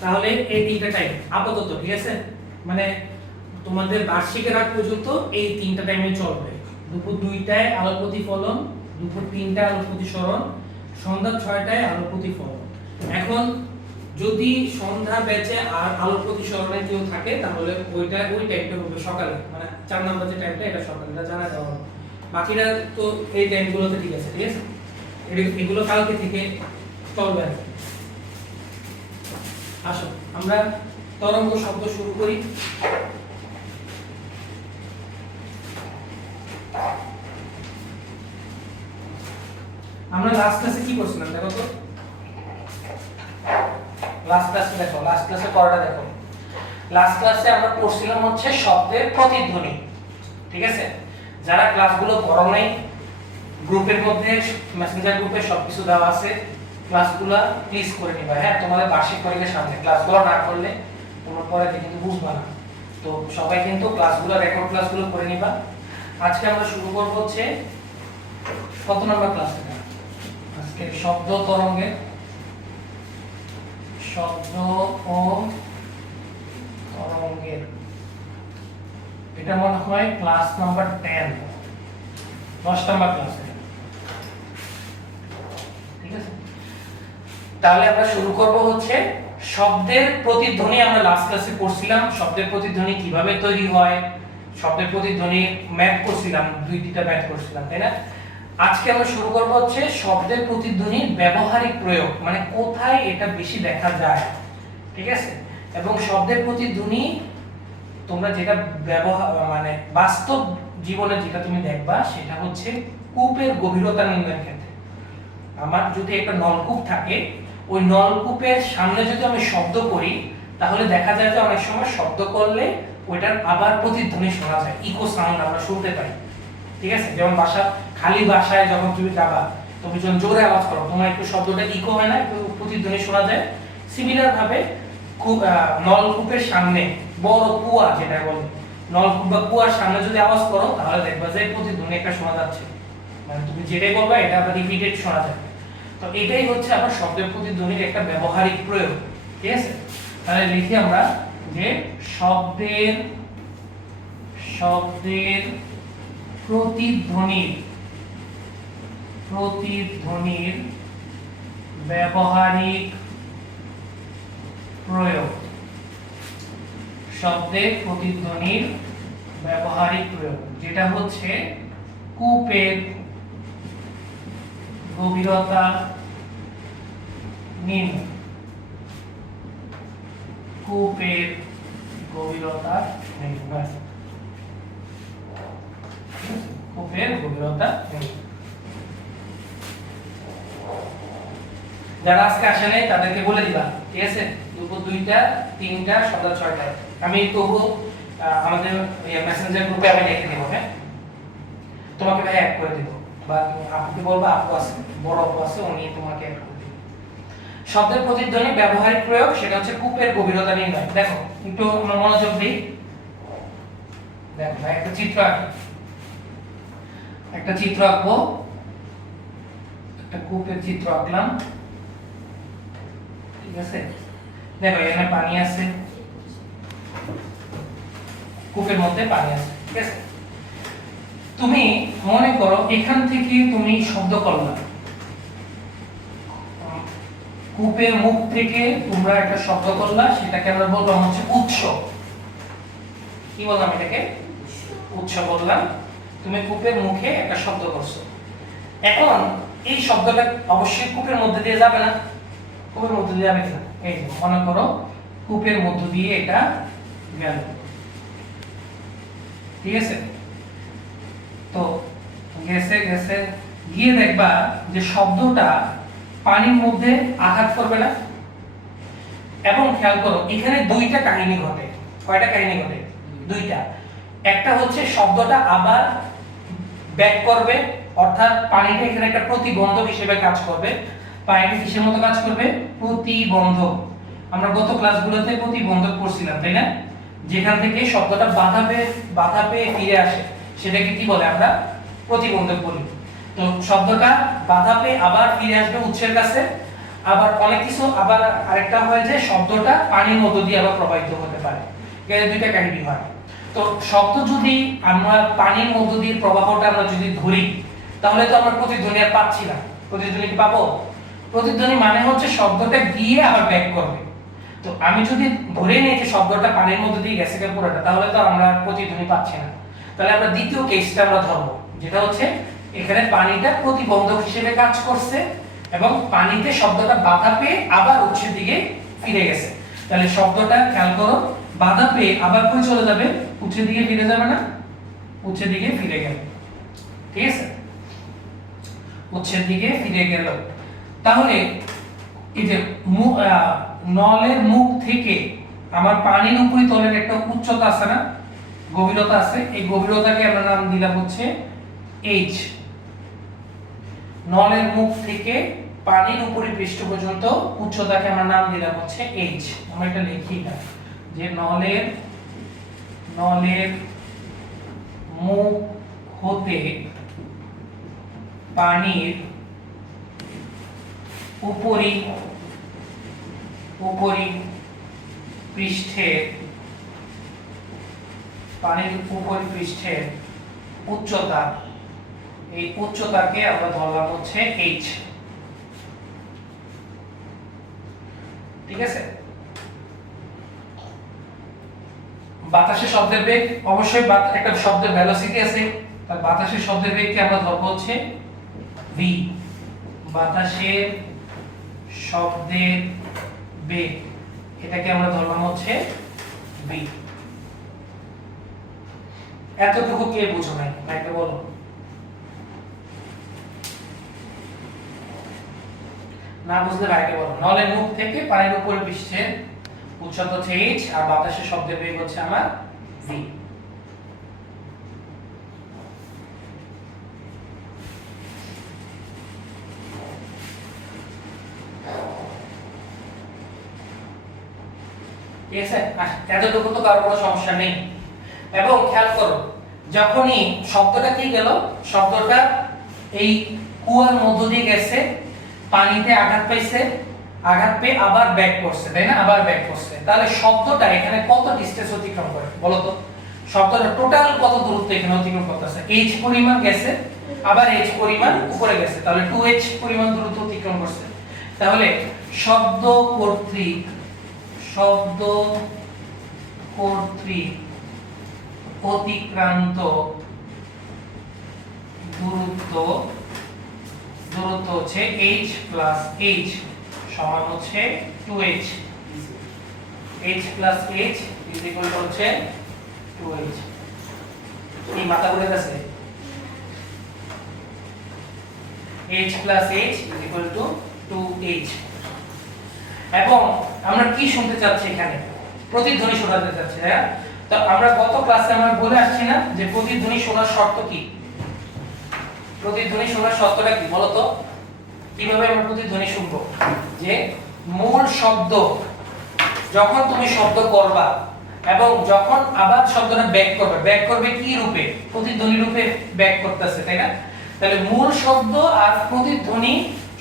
তাহলে এই তিনটা টাইম আপাতত, ঠিক আছে, মানে তোমাদের বার্ষিকের আগ পর্যন্ত এই তিনটা টাইমে চলবে। দুপুর 2টায় আলোর প্রতিফলন, দুপুর 3টায় আলোর প্রতিসরণ, সন্ধ্যা 6টায় আলোর প্রতিফলন। এখন যদি সন্ধ্যা ব্যাচে আর আলোর প্রতিসরণে কেউ থাকে তাহলে ওই টাইমটা হবে সকালে, মানে 4 নাম্বার যে টাইমটা এটা সকালে, এটা জানা দেওয়া হবে। বাকিরা তো এই টাইমগুলোতে ঠিক আছে, ঠিক আছে, এগুলো কালকে থেকে চলবে আর কি। আসো আমরা তরঙ্গ শব্দ শুরু করি। আমরা লাস্ট ক্লাসে কি করছিলাম দেখো তো, লাস্ট ক্লাসে পড়াটা দেখো। লাস্ট ক্লাসে আমরা পড়ছিলাম হচ্ছে শব্দের প্রতিধ্বনি, ঠিক আছে। যারা ক্লাসগুলো পড়ো নাই, গ্রুপের মধ্যে মেসেঞ্জার গ্রুপে সবকিছু দেওয়া আছে, ক্লাসগুলো প্লিজ করে নিবা। হ্যাঁ, তোমাদের বার্ষিক পরীক্ষার সামনে ক্লাসগুলো না করলে তোমরা পরে কিন্তু বুঝবা না। তো সবাই কিন্তু ক্লাসগুলো, রেকর্ড ক্লাসগুলো করে নিবা। আজকে আমরা শুরু করব হচ্ছে কত নাম্বার ক্লাস থেকে? আজকে শব্দ তরঙ্গের, শব্দ ও তরঙ্গের, এটা মনে হয় ক্লাস নাম্বার 10, 10 নাম্বার ক্লাস, ঠিক আছে। তাহলে আমরা শুরু করব হচ্ছে শব্দের প্রতিধ্বনি। আমরা লাস্ট ক্লাসে পড়ছিলাম শব্দের প্রতিধ্বনি কিভাবে তৈরি হয়, শব্দের প্রতিধ্বনি ম্যাথ করছিলাম, দুইটা ম্যাথ করছিলাম, তাই না? আজকে আমরা শুরু করব হচ্ছে শব্দের প্রতিধ্বনির ব্যবহারিক প্রয়োগ, মানে কোথায় এটা বেশি দেখা যায়, ঠিক আছে। এবং শব্দের প্রতিধ্বনি তোমরা যেটা ব্যবহার, মানে বাস্তব জীবনে যেটা তুমি দেখবা সেটা হচ্ছে কূপের গভীরতা নির্ণয়ের ক্ষেত্রে। আমার যদি একটা নলকূপ থাকে, ওই নলকূপের সামনে যদি আমি শব্দ করি তাহলে দেখা যায় যে অনেক সময় শব্দ করলে ওইটার আবার প্রতিধ্বনি শোনা যায়, ইকো সাউন্ড আমরা শুনতে পাই, ঠিক আছে। যেমন খালি ভাষায় যখন তুমি গাবা, তুমি যখন জোরে আওয়াজ করো তোমার একটু শব্দটা ইকো হয় না, একটু প্রতিধ্বনি শোনা যায়। সিমিলার ভাবে নলকূপের সামনে বড় কুয়া, যেটা বলে নলকূপ বা কুয়ার সামনে যদি আওয়াজ করো তাহলে দেখবা যে প্রতিধ্বনি একটা শোনা যাচ্ছে, মানে তুমি যেটাই বলবা এটা আবার রিপিটেড শোনা যাবে। তো এটাই হচ্ছে আবার শব্দের প্রতিধ্বনির একটা ব্যবহারিক প্রয়োগ, ঠিক আছে। তাহলে লিখি আমরা যে শব্দের প্রতিধ্বনির ব্যবহারিক প্রয়োগ, শব্দের প্রতিধ্বনির ব্যবহারিক প্রয়োগ, যেটা হচ্ছে কূপের গভীরতা নির্ণয়, কূপের গভীরতা নির্ণয়, কূপের গভীরতা নির্ণয়। যারা আজকে আসে নাই তাদেরকে বলে দিবা, ঠিক আছে। দুপুর 2টা, 3টা, সন্ধ্যা 6টায় আমি তবু আমাদের মেসেঞ্জার গ্রুপে আমি লিখে দেব, হ্যাঁ, তোমাকে ভাই অ্যাড করে দেব, বা আপুকে বলবা, আপু আছে, বড় আপু আছে, উনি তোমাকে অ্যাড করে দেবে। শব্দের প্রতিধ্বনি ব্যবহারিক প্রয়োগ, সেটা হচ্ছে কূপের গভীরতা নির্ণয়। দেখো একটু মনোযোগ দিই, দেখো ভাই একটা চিত্র আঁকি, একটা চিত্র আঁকবো, একটা কূপের চিত্র আঁকলাম, ঠিক আছে। দেখো এখানে পানি আছে, কূপের মধ্যে পানি আছে, ঠিক আছে। তুমি মনে করো এখান থেকে তুমি শব্দ করলা, কূপের মুখ থেকে তোমরা একটা শব্দ করলা, সেটাকে আমরা বললাম হচ্ছে উৎস। কি বললাম এটাকে? উৎস বললাম। তুমি কূপের মুখে একটা শব্দ করছো, এখন এই শব্দটা অবশ্যই কূপের মধ্যে দিয়ে যাবে না, কূপের মধ্যে দিয়ে যাবে কিনা? এই যে মনে করো কূপের মধ্য দিয়ে এটা গেল, ঠিক আছে। তো গেছে গেছে গিয়ে দেখবা যে শব্দটা পানির মধ্যে আঘাত করবে না। এবং খেয়াল করো এখানে দুইটা কাহিনী ঘটে। কয়টা কাহিনী ঘটে? দুইটা। একটা হচ্ছে শব্দটা আবার ব্যাক করবে, অর্থাৎ পানিটা এখানে একটা প্রতিবন্ধক হিসেবে কাজ করবে। পানিটা কিসের মতো কাজ করবে? প্রতিবন্ধক। আমরা গত ক্লাসগুলোতে প্রতিবন্ধক পড়ছিলাম, তাই না? যেখান থেকে শব্দটা বাধা পেয়ে ফিরে আসে সেটাকে কি বলে? আমরা প্রতিবন্ধক বলি। তো শব্দটা বাধা পেয়ে আবার ফিরে আসবে উৎসের কাছে, আবার অনেক কিছু, আবার আরেকটা হয় যে শব্দটা পানির মধ্য দিয়ে আবার প্রবাহিত হতে পারে, এই দুইটা কাহিনী হয়। তো শব্দ যদি আমরা পানির মধ্য দিয়ে প্রবাহটা আমরা যদি ধরি, তাহলে তো আমরা প্রতিধ্বনি আর পাচ্ছি না। প্রতিধ্বনি কি পাবো? প্রতিধ্বনি মানে হচ্ছে শব্দটা গিয়ে আবার ব্যাক করবে। তো আমি যদি ধরে নিই যে শব্দটা পানির মধ্যে দিয়ে গেছে পুরোটা, তাহলে তো আমরা প্রতিধ্বনি পাচ্ছি না। তাহলে আমরা দ্বিতীয় কেসটা আমরা ধরবো, যেটা হচ্ছে এখানে পানিটা প্রতিবন্ধক হিসেবে কাজ করছে এবং পানিতে শব্দটা বাধা পেয়ে আবার উৎসের দিকে ফিরে গেছে। তাহলে শব্দটা খেয়াল করো, বাধা পেয়ে আবার কই চলে যাবে? উৎসের দিকে ফিরে যাবে না? উৎসের দিকে ফিরে গেল, ঠিক আছে? উৎসের দিকে ফিরে গেল। তাহলে এই যে নলের মুখ থেকে আমার পানির উপরিতলের একটা উচ্চতা আছে না, গভীরতা আছে, এই গভীরতাকে আমরা নাম দিলাম হচ্ছে এইচ। নলের মুখ থেকে পানির উপরি পৃষ্ঠ পর্যন্ত উচ্চতাকে আমরা নাম দিলাম হচ্ছে এইচ। আমরা এটা লিখি না যে নলের মুখ হতে পানির উপরি পৃষ্ঠের পানির উপরি পৃষ্ঠের উচ্চতা, এই উচ্চতাকে আমরা ধরলাম হচ্ছে h, ঠিক আছে? বাতাসের শব্দের বেগ, অবশ্যই একটা শব্দের ভেলোসিটি আছে, তার বাতাসের শব্দের বেগকে আমরা ধরবো হচ্ছে v। বাতাসের শব্দের বেগ, এটাকে আমরা ধরলাম হচ্ছে v। এতটুকু কে বুঝো নাই? একটা বলো। না বুঝলে ভাইকে বলো। নলের মুখ থেকে পানির উপরে পৃষ্ঠের উচ্চতা হচ্ছে h আর বাতাসের শব্দের বেগ হচ্ছে আমার v। ঠিক আছে? এতটুকু তো কারো কোনো সমস্যা নেই। এবং খেয়াল করো, যখনই শব্দটা কি গেল, শব্দটা এই কুয়ার মধ্য দিয়ে গেছে, পানিতে আঘাত পাইছে, আঘাত পেয়ে আবার ব্যাক করছে, তাই না? আবার ব্যাক করছে। তাহলে শব্দটা এখানে কত ডিসটেন্স অতিক্রম করে বলো তো? শব্দটা টোটাল কত দূরত্ব এখানে অতিক্রম করতেছে? h পরিমাণ গেছে, আবার h পরিমাণ উপরে গেছে, তাহলে 2h পরিমাণ দূরত্ব অতিক্রম করছে। তাহলে শব্দ কর্তৃক অতিক্রান্ত দূরত্ব হচ্ছে h প্লাস h সমান হচ্ছে 2h। h plus h is equal to হচ্ছে 2h। এই মাথা ঘুরে গেছে? h plus h is equal to 2h। এবং আমরা কি শুনতে চাচ্ছি এখানে? প্রতিধ্বনি শোনাতে চাচ্ছি, তাই না? তো আমরা গত ক্লাসে আমরা বলে আসছি না যে প্রতিধ্বনি শোনার শর্ত কি? প্রতিধ্বনি শোনার শর্তটা কি বলো তো? কিভাবে আমরা প্রতিধ্বনি শুনবো? যে মূল শব্দ যখন তুমি শব্দ করবা এবং যখন আবার শব্দটা ব্যাক করবে কি রূপে? প্রতিধ্বনি রূপে ব্যাক করতেছে, তাই না? তাহলে মূল শব্দ আর প্রতিধ্বনি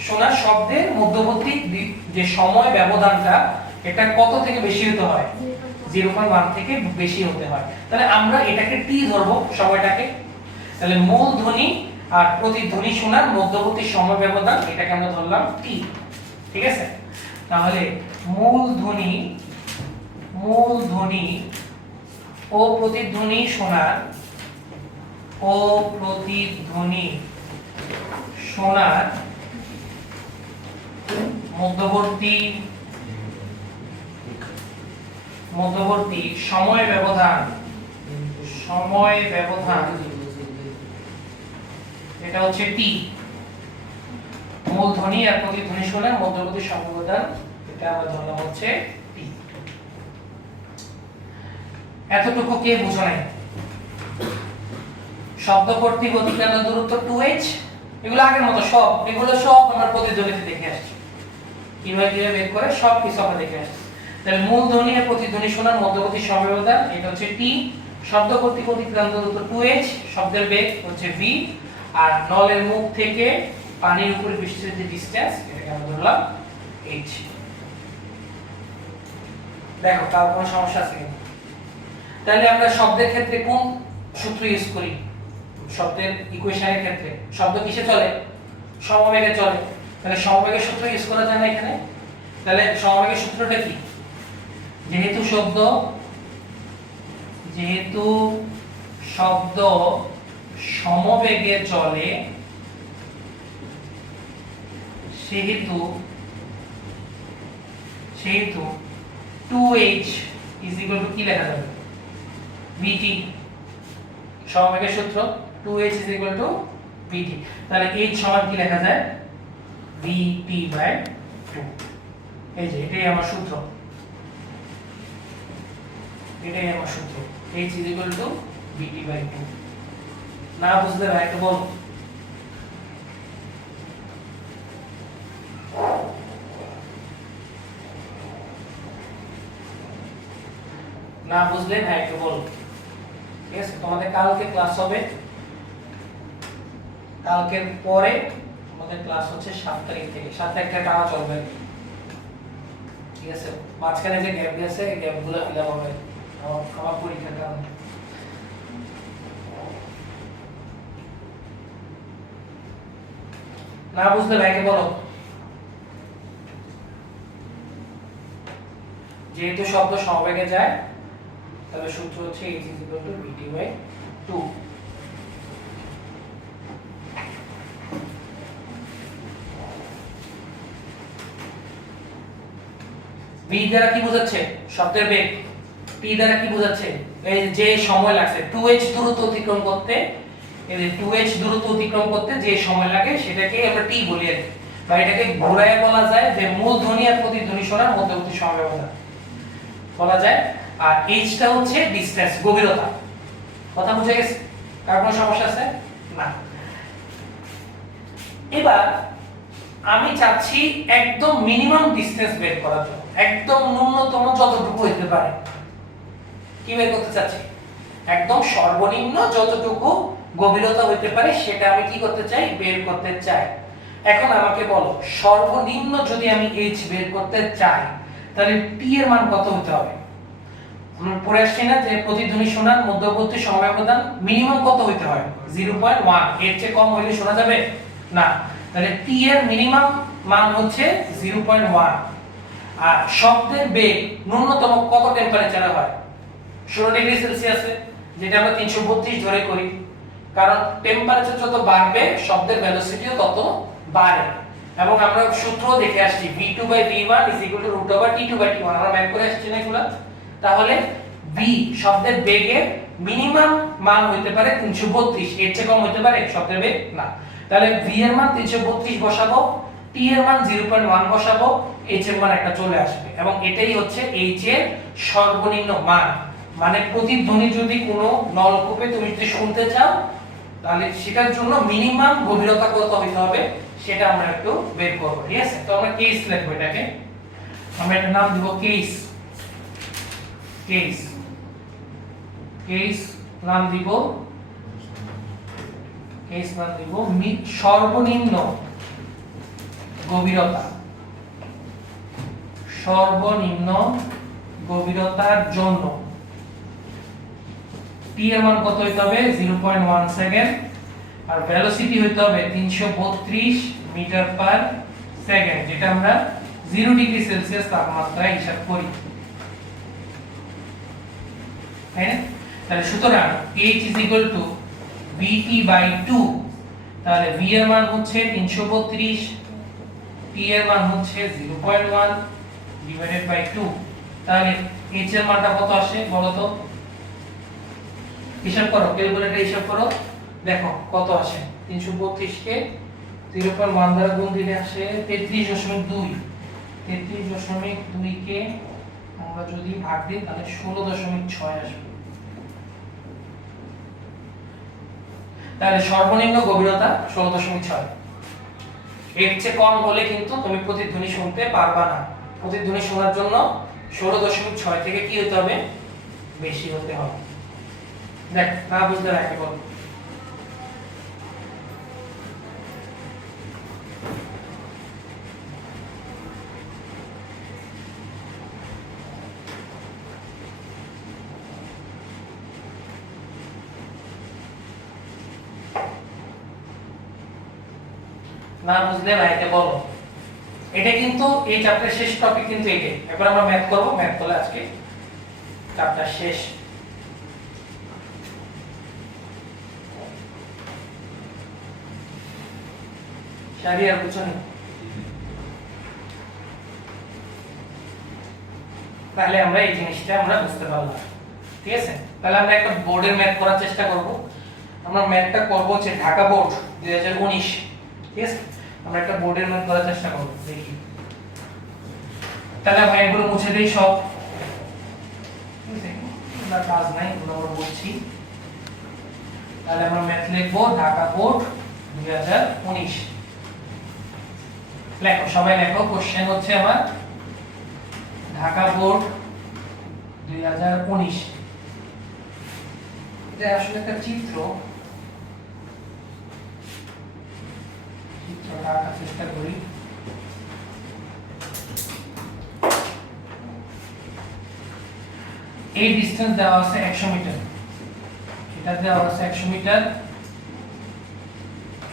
শোনার শব্দের মধ্যবর্তী যে সময় ব্যবধানটা, এটা কত থেকে বেশি হতে হয়? 0.1 থেকে বেশি হতে হয়। তাহলে আমরা এটাকে t ধরবো, সময়টাকে। তাহলে মূল ধ্বনি আর প্রতিধ্বনি শোনার মধ্যবর্তী সময় ব্যবধান, এটাকে আমরা ধরলাম t, ঠিক আছে? তাহলে মূল ধ্বনি ও প্রতিধ্বনি শোনার মধ্যবর্তী সময় ব্যবধান এটা হচ্ছে t। মূল ধ্বনি আর প্রতিধ্বনি শোনার মধ্যবর্তী সময় ব্যবধান, এটা আমরা ধরলাম হচ্ছে t। এতটুকু কে বুঝো নাই? শব্দ কর্তৃক অতিক্রান্ত দূরত্ব 2h, এগুলো আগের মতো সব, এগুলো সব আমরা প্রতিধ্বনিতে দেখে আসছি। কিভাবে বের করে সব কিছু আমরা দেখে আসছি। তাহলে মূল ধ্বনি আর প্রতিধ্বনি শোনার মধ্যবর্তী সময় ব্যবধান, এটা হচ্ছে t। শব্দ কর্তৃক অতিক্রান্ত দূরত্ব 2h, শব্দের বেগ হচ্ছে v। আর নলের মুখ থেকে পানির উপরে পৃষ্ঠের যে ডিসটেন্স, এটাকে আমরা ধরলাম এইচ। দেখো তার কোনো সমস্যা আছে কিনা? তাহলে আমরা শব্দের ক্ষেত্রে কোন সূত্র ইউজ করি? শব্দের ইকুয়েশনের ক্ষেত্রে শব্দ কিসে চলে? সমবেগে চলে। তাহলে সমবেগের সূত্র ইউজ করা যায় না এখানে? তাহলে সমবেগের সূত্রটা কি? যেহেতু শব্দ সমবেগে চলে সেহেতু 2h কি লেখা যাবে? vt। সমবেগের সূত্র 2h vt। তাহলে h সমান কি লেখা যায়? vt/2। এই যে এটাই আমার সূত্র, h vt/2। না বুঝলে ভাইকে বল। না বুঝলে ভাইকে বল। ঠিক আছে, তোমাদের কালকে ক্লাস হবে, কালকের পরে আমাদের ক্লাস হচ্ছে 7 তারিখ থেকে। 7 তারিখ থেকে টানা চলবে। ঠিক আছে, মাঝখানে যে গ্যাপ গেছে এই গ্যাপগুলো ফিল আপ হবে আমার পরীক্ষার কারণে। না বুঝলে ভাইকে বলো। যেহেতু শব্দ সমবেগে যায় তাহলে সূত্র হচ্ছে h vt/2। v দ্বারা কি বোঝাচ্ছে? শব্দের বেগ। t দ্বারা কি বোঝাচ্ছে? এই যে সময় লাগছে 2h দূরত্ব অতিক্রম করতে, এই যে 2h দূরত্ব অতিক্রম করতে যে সময় লাগে সেটাকে আমরা t বলি আর কি। বা এটাকে ঘোরায় বলা যায় যে মূলধ্বনি আর প্রতিধ্বনি শোনার মধ্যবর্তী সময় বলা যায়। আর h টা হচ্ছে ডিসটেন্স, গভীরতা। কথা বুঝে গেছে? কার কোনো সমস্যা আছে? না। এবার আমি চাচ্ছি একদম মিনিমাম ডিসটেন্স বের করার জন্য, একদম ন্যূনতম যতটুকু হতে পারে। কি বের করতে চাচ্ছি? একদম সর্বনিম্ন যতটুকু গভীরতা হতে পারে সেটা আমি কি করতে চাই? বের করতে চাই। এখন আমাকে বলো, সর্বনিম্ন যদি আমি h বের করতে চাই তাহলে t এর মান কত হতে হবে? আমরা পড়ে আসছি না যে প্রতিধ্বনি শোনার মধ্যবর্তী সময় ব্যবধান মিনিমাম কত হতে হয়? 0.1। এর চেয়ে কম হলে শোনা যাবে না। তাহলে t এর মিনিমাম মান হচ্ছে 0.1। আর শব্দের বেগ ন্যূনতম কত টেম্পারেচারে হয়? 16 ডিগ্রি সেলসিয়াসে, যেটা আমরা 332 ধরে করি। কারণ টেম্পারেচার যত বাড়বে শব্দের ভেলোসিটিও তত বাড়ে। এবং আমরা সূত্র দেখে আসছি v2/v1 √t2/t1। আমরা ম্যাথ করে আসছি না এগুলা? তাহলে v শব্দের বেগের মিনিমাম মান হতে পারে 332, এর চেয়ে কম হতে পারে শব্দের বেগ না। তাহলে v এর মান 332 বসাবো, t এর মান 0.1 বসাবো, h এর মান একটা চলে আসবে। এবং এটাই হচ্ছে h এর সর্বনিম্ন মান। মানে প্রতিধ্বনি যদি কোনো নলকূপে তুমি যদি শুনতে চাও তাহলে সেটার জন্য মিনিমাম গভীরতা কত হতে হবে সেটা আমরা একটু বের করব। ঠিক আছে, তো আমরা কেস লিখব। এটাকে আমরা একটা নাম দেব কেস। নাম দিব সর্বনিম্ন গভীরতার জন্য t এর মান কত হইতে হবে? 0.1 সেকেন্ড। আর ভেলোসিটি হইতে হবে 332 মিটার পার সেকেন্ড, যেটা আমরা 0 ডিগ্রি সেলসিয়াস তাপমাত্রায় হিসাব করি। তাই না? তাহলে সুতরাং h vt/2। তাহলে v এর মান হচ্ছে 332, t এর মান হচ্ছে 0.1 ডিভাইডেড বাই 2। তাহলে h এর মানটা কত আসে বলো তো? হিসাব করো, ক্যালকুলেটরে হিসাব করো, দেখো কত আসে। 332 কে 0.1 দ্বারা গুণ দিলে আসে 33.2। 33.2 কে আমরা যদি ভাগ দিই তাহলে 16.6 আসবে। তাহলে সর্বনিম্ন গভীরতা 16.6। এর চেয়ে কম হলে কিন্তু তুমি প্রতিধ্বনি শুনতে পারবা না। প্রতিধ্বনি শোনার জন্য 16.6 থেকে কি হতে হবে? বেশি হতে হবে। দেখ, না বুঝতে রাখে বল। না বুঝলে ভাইকে বলো। এটা কিন্তু এই চ্যাপ্টারের শেষ টপিক কিন্তু এটাই। এবার আমরা ম্যাথ করব, ম্যাথ করলে আজকে চ্যাপ্টার শেষ। শারিয়ার বুঝুন, তাহলে আমরা এই জিনিসটা আমরা বুঝতে পারলাম। ঠিক আছে, তাহলে আমরা একটা বোর্ডের ম্যাথ করার চেষ্টা করব। আমরা ম্যাথটা করব হচ্ছে ঢাকা বোর্ড 2019। ঠিক আছে, আমরা একটা বোর্ডের ম্যাথ করার চেষ্টা করব, দেখি। তাহলে ভাই এগুলো মুছে দেই সব, না কাজ নাই, এগুলো আমরা বলছি। তাহলে আমরা ম্যাথ লিখবো ঢাকা বোর্ড 2019। লেখো, সবাই লেখো। কোশ্চেন হচ্ছে আমার ঢাকা বোর্ড 2019। এটা আসলে একটা চিত্রটা আঁকার চেষ্টা করি। এই ডিসটেন্স দেওয়া আছে 100 মিটার, এটা দেওয়া আছে 100 মিটার,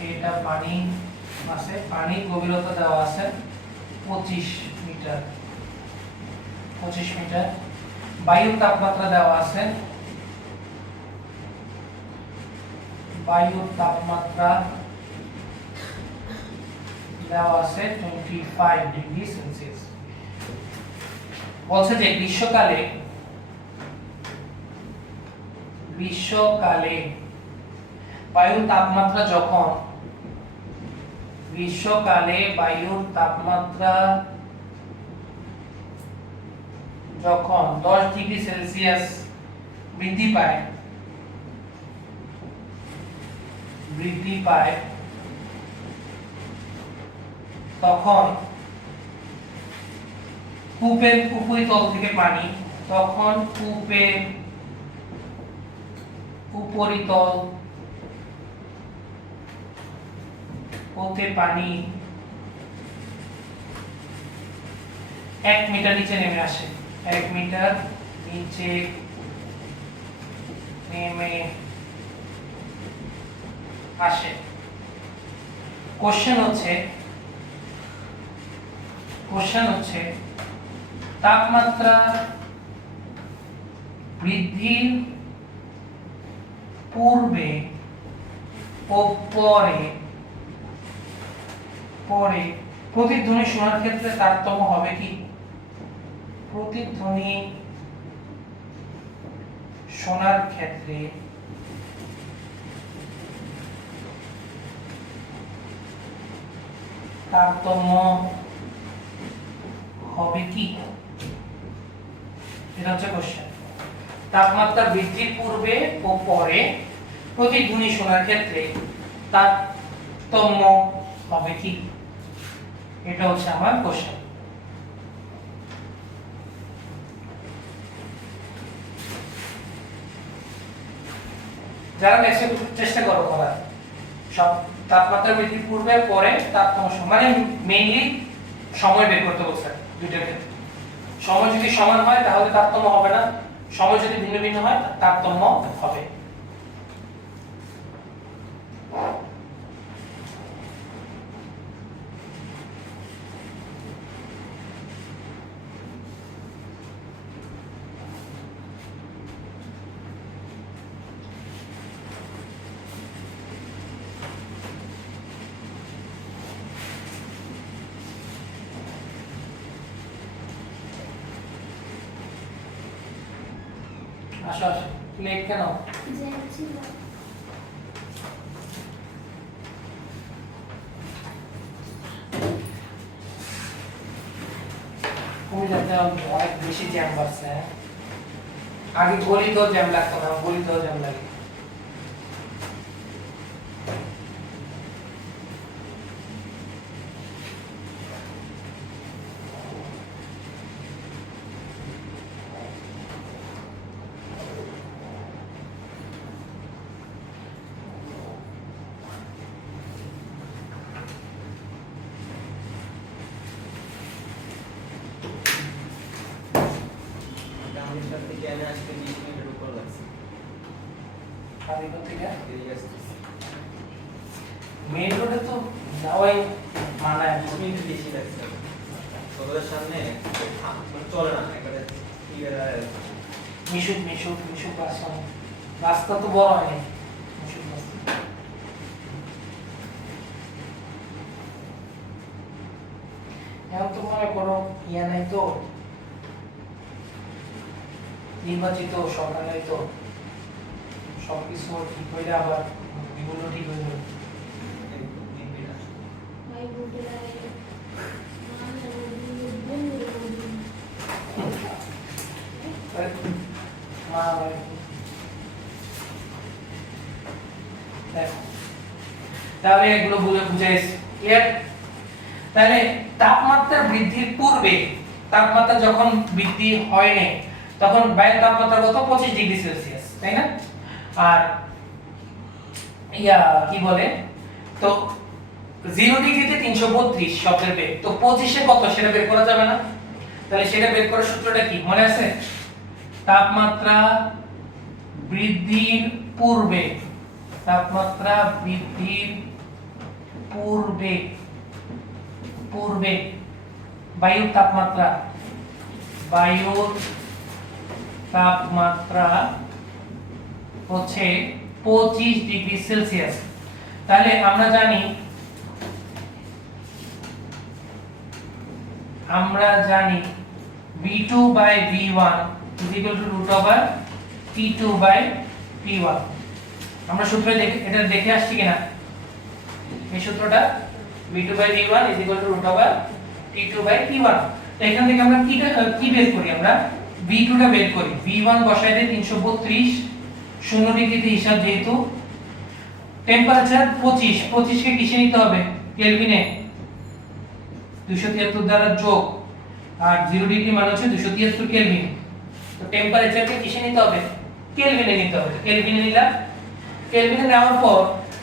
এটা পানি আছে, পানি গভীরতা দেওয়া আছে 25 মিটার, 25 মিটার। বায়ুর তাপমাত্রা দেওয়া আছে, বায়ুর তাপমাত্রা দেওয়া আছে 25 ডিগ্রি সেলসিয়াস। বলছে যে গ্রীষ্মকালে বায়ুর তাপমাত্রা যখন 10 ডিগ্রি সেলসিয়াস বৃদ্ধি পায় তখন কূপের উপরিতল থেকে পানি, তখন কূপের উপরিতল হতে পানি 1 মিটার নিচে নেমে আসে, 1 মিটার নিচে নেমে আসে। কোশ্চেন হচ্ছে তাপমাত্রা বৃদ্ধির পূর্বে ও পরে প্রতিধ্বনি শোনার ক্ষেত্রে তারতম্য হবে কি? প্রতিধ্বনি শোনার ক্ষেত্রে তারতম্য হবে কি? এটা হচ্ছে কোশ্চেন। তাপমাত্রা বৃদ্ধির পূর্বে ও পরে প্রতিধ্বনি শোনার ক্ষেত্রে তারতম্য হবে কি? এটা হচ্ছে আমার কোশ্চেন। যারা নেক্সট চেষ্টা করো করার, সব তাপমাত্রা বৃদ্ধির পূর্বে পরে তারতম্য, মানে মেইনলি সময় বের করতে বলছে দুইটার ক্ষেত্রে। সময় যদি সমান হয় তাহলে তারতম্য হবে না, সময় যদি ভিন্ন ভিন্ন হয় তারতম্য হবে। আসো আসো, লেখ কেন? অনেক বেশি জ্যাম বাড়ছে। আগে গলিতেও জ্যাম লাগতো না, গলিতেও জ্যাম লাগে। মেইন রোডে তো না ওই মানায় আমি একটু বেশি লাগছে তোদের সামনে মানে চলে না একেবারে মিশুক রাস্তা তো বড় হয়নি মিশুক রাস্তা এখন তো মনে করো ইয়া নাই তো নির্বাচিত সরকার নাই তো সবকিছু ঠিক হইলে আবার এগুলো ঠিক হয়ে যাবে তাহলে এগুলো বুঝাইছি ক্লিয়ার তাহলে তাপমাত্রা বৃদ্ধির পূর্বে তাপমাত্রা যখন বৃদ্ধি হয় না তখন বায়ুর তাপমাত্রা কত 25 ডিগ্রি সেলসিয়াস তাই না আর ইয়া কি বলে তো 0 ডিগ্রিতে 332 শব্দের বেগ তো 25 এ কত সেটা বের করা যাবে না তাহলে সেটা বের করার সূত্রটা কি মনে আছে তাপমাত্রা বৃদ্ধির পূর্বে তাপমাত্রা বৃদ্ধির পূর্বে বায়ুর তাপমাত্রা হচ্ছে 25 ডিগ্রি সেলসিয়াস তাহলে আমরা জানি V2 by V1 is equal to root over T2 by T1 আমরা সূত্র এটা দেখে আসছি কিনা এই সূত্রটা V2 by V1 is equal to root over T2 by T1 তো এখান থেকে আমরা কি বের করি আমরা V2 টা বের করি V1 বসাই দেই 332 0 ডিগ্রিতে হিসাব যেহেতু টেম্পারেচার 25 কে কিসে নিতে হবে কেলভিনে 273 দ্বারা যোগ আর 0 ডিগ্রি মানে হচ্ছে 273 কেলভিন তো টেম্পারেচারকে কিসে নিতে হবে কেলভিনে নিতে হবে কেলভিনে নিলাম কেলভিনে নেওয়ার পর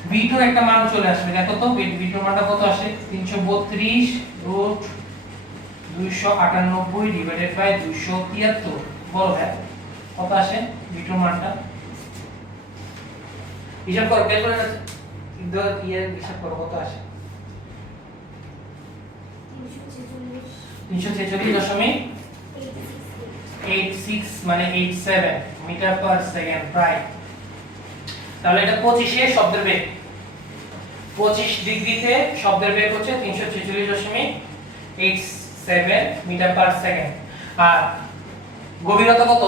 V2 এর একটা মান চলে আসবে দেখো তো V2 এর মানটা কত আসে 332 রুট 298 ডিভাইডেড বাই 273 বলো হ্যাঁ কত আসে V2 এর মানটা হিসাব করো ক্যালকুলেটর হিসাব করো কত আসে 346.86 মানে 87 মিটার পার সেকেন্ড প্রায় তাহলে এটা 25 এ শব্দের বেগ 25 ডিগ্রিতে শব্দের বেগ হচ্ছে 346.87 মিটার পার সেকেন্ড আর গভীরতা কত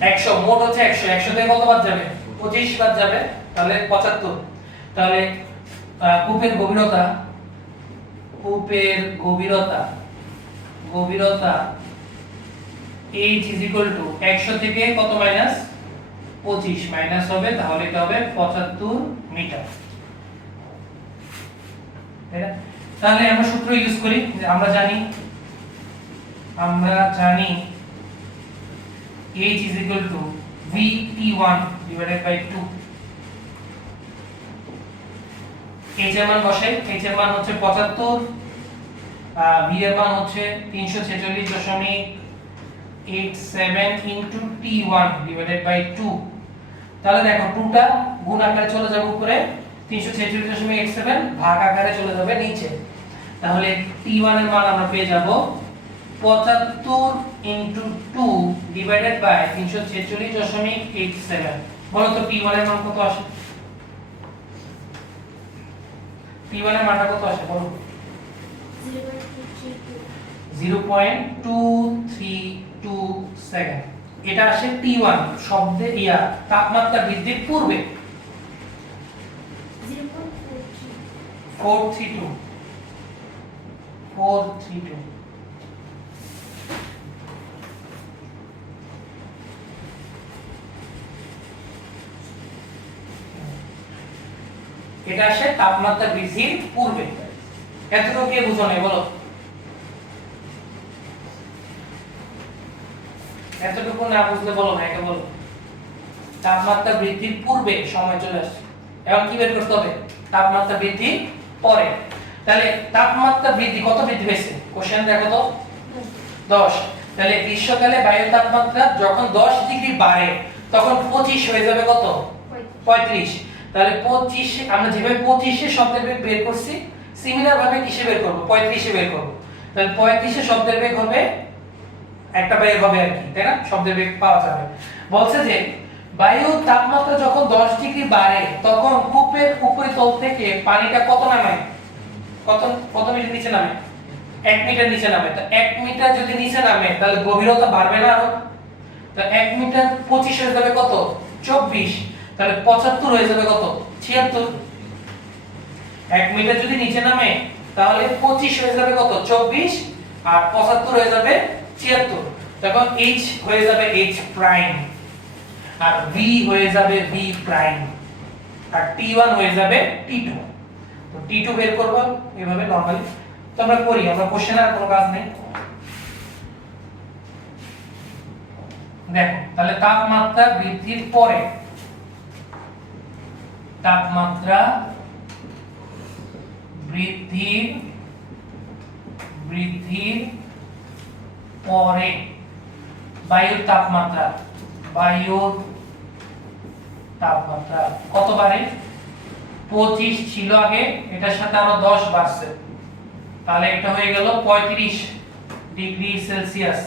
100 মোট হচ্ছে 100 100 থেকে কত বাদ যাবে 25 বাদ যাবে তাহলে 75 তাহলে কূপের গভীরতা h is equal to 100 থেকে কত মাইনাস 25 মাইনাস হবে তাহলে এটা হবে 75 মিটার তাই না তাহলে আমরা সূত্র ইউজ করি যে আমরা জানি h is equal to vt1 divided by 2 h এর মান বসাই h এর মান হচ্ছে 75 v এর মান হচ্ছে 346.87 into t1 divided by 2 তাহলে দেখো 2 টা গুণ আকারে চলে যাবে উপরে 346.87 ভাগ আকারে চলে যাবে নিচে তাহলে t1 এর মান আমরা পেয়ে যাব 75 into 2 divided by 346.87 বলো তো t1 এর মান কত আসে t1 এর মানটা কত আসে বলো 0.232 এটা আসে t1 শব্দের তাপমাত্রা বৃদ্ধির পূর্বে 432 এটা আসে তাপমাত্রা বৃদ্ধির পূর্বে এতটুকু কে বুঝো নাই বলো এতটুকু না বুঝলে বলো না এটা বলো তাপমাত্রা বৃদ্ধির পূর্বে সময় চলে আসছে এখন কি বের করতে হবে তাপমাত্রা বৃদ্ধির পরে তাহলে তাপমাত্রা বৃদ্ধি কত বৃদ্ধি পেয়েছে কোশ্চেন দেখো তো 10 তাহলে গ্রীষ্মকালে বায়ুর তাপমাত্রা যখন 10 ডিগ্রি বাড়ে তখন 25 হয়ে যাবে কত 35 তাহলে 25 আমরা যেভাবে 25 এ শব্দের বেগ বের করছি সিমিলার ভাবে কিসে বের করব 35 এ বের করব তাহলে 35 এ শব্দের বেগ হবে একটা বের হবে আর কি তাই না শব্দের বেগ পাওয়া যাবে বলছে যে বায়ুর তাপমাত্রা যখন 10 ডিগ্রি বাড়ে তখন কূপের উপরিতল থেকে পানিটা কত নামে কত মিটার নিচে নামে 1 মিটার নিচে নামে তো 1 মিটার যদি নিচে নামে তাহলে গভীরতা বাড়বে না আরো তো 1 মিটার 25 হয়ে যাবে কত 24 তাহলে 75 হয়ে যাবে কত 76 1 মিটার যদি নিচে নামে তাহলে 25 হয়ে যাবে কত 24 আর 75 হয়ে যাবে 76 তখন h হয়ে যাবে h প্রাইম আর v হয়ে যাবে v প্রাইম আর t1 হয়ে যাবে t2 তো t2 বের করব এভাবে নরমালি তো আমরা করি আমরা কোশ্চেন আর কোনো কাজ নেই দেখো তাহলে তাপমাত্রা বৃদ্ধির পরে তাপমাত্রা বৃদ্ধির পরে বায়ুর তাপমাত্রা কত বাড়ে 25 ছিল আগে এটার সাথে আরো 10 বাড়ছে তাহলে এটা হয়ে গেল 35 ডিগ্রি সেলসিয়াস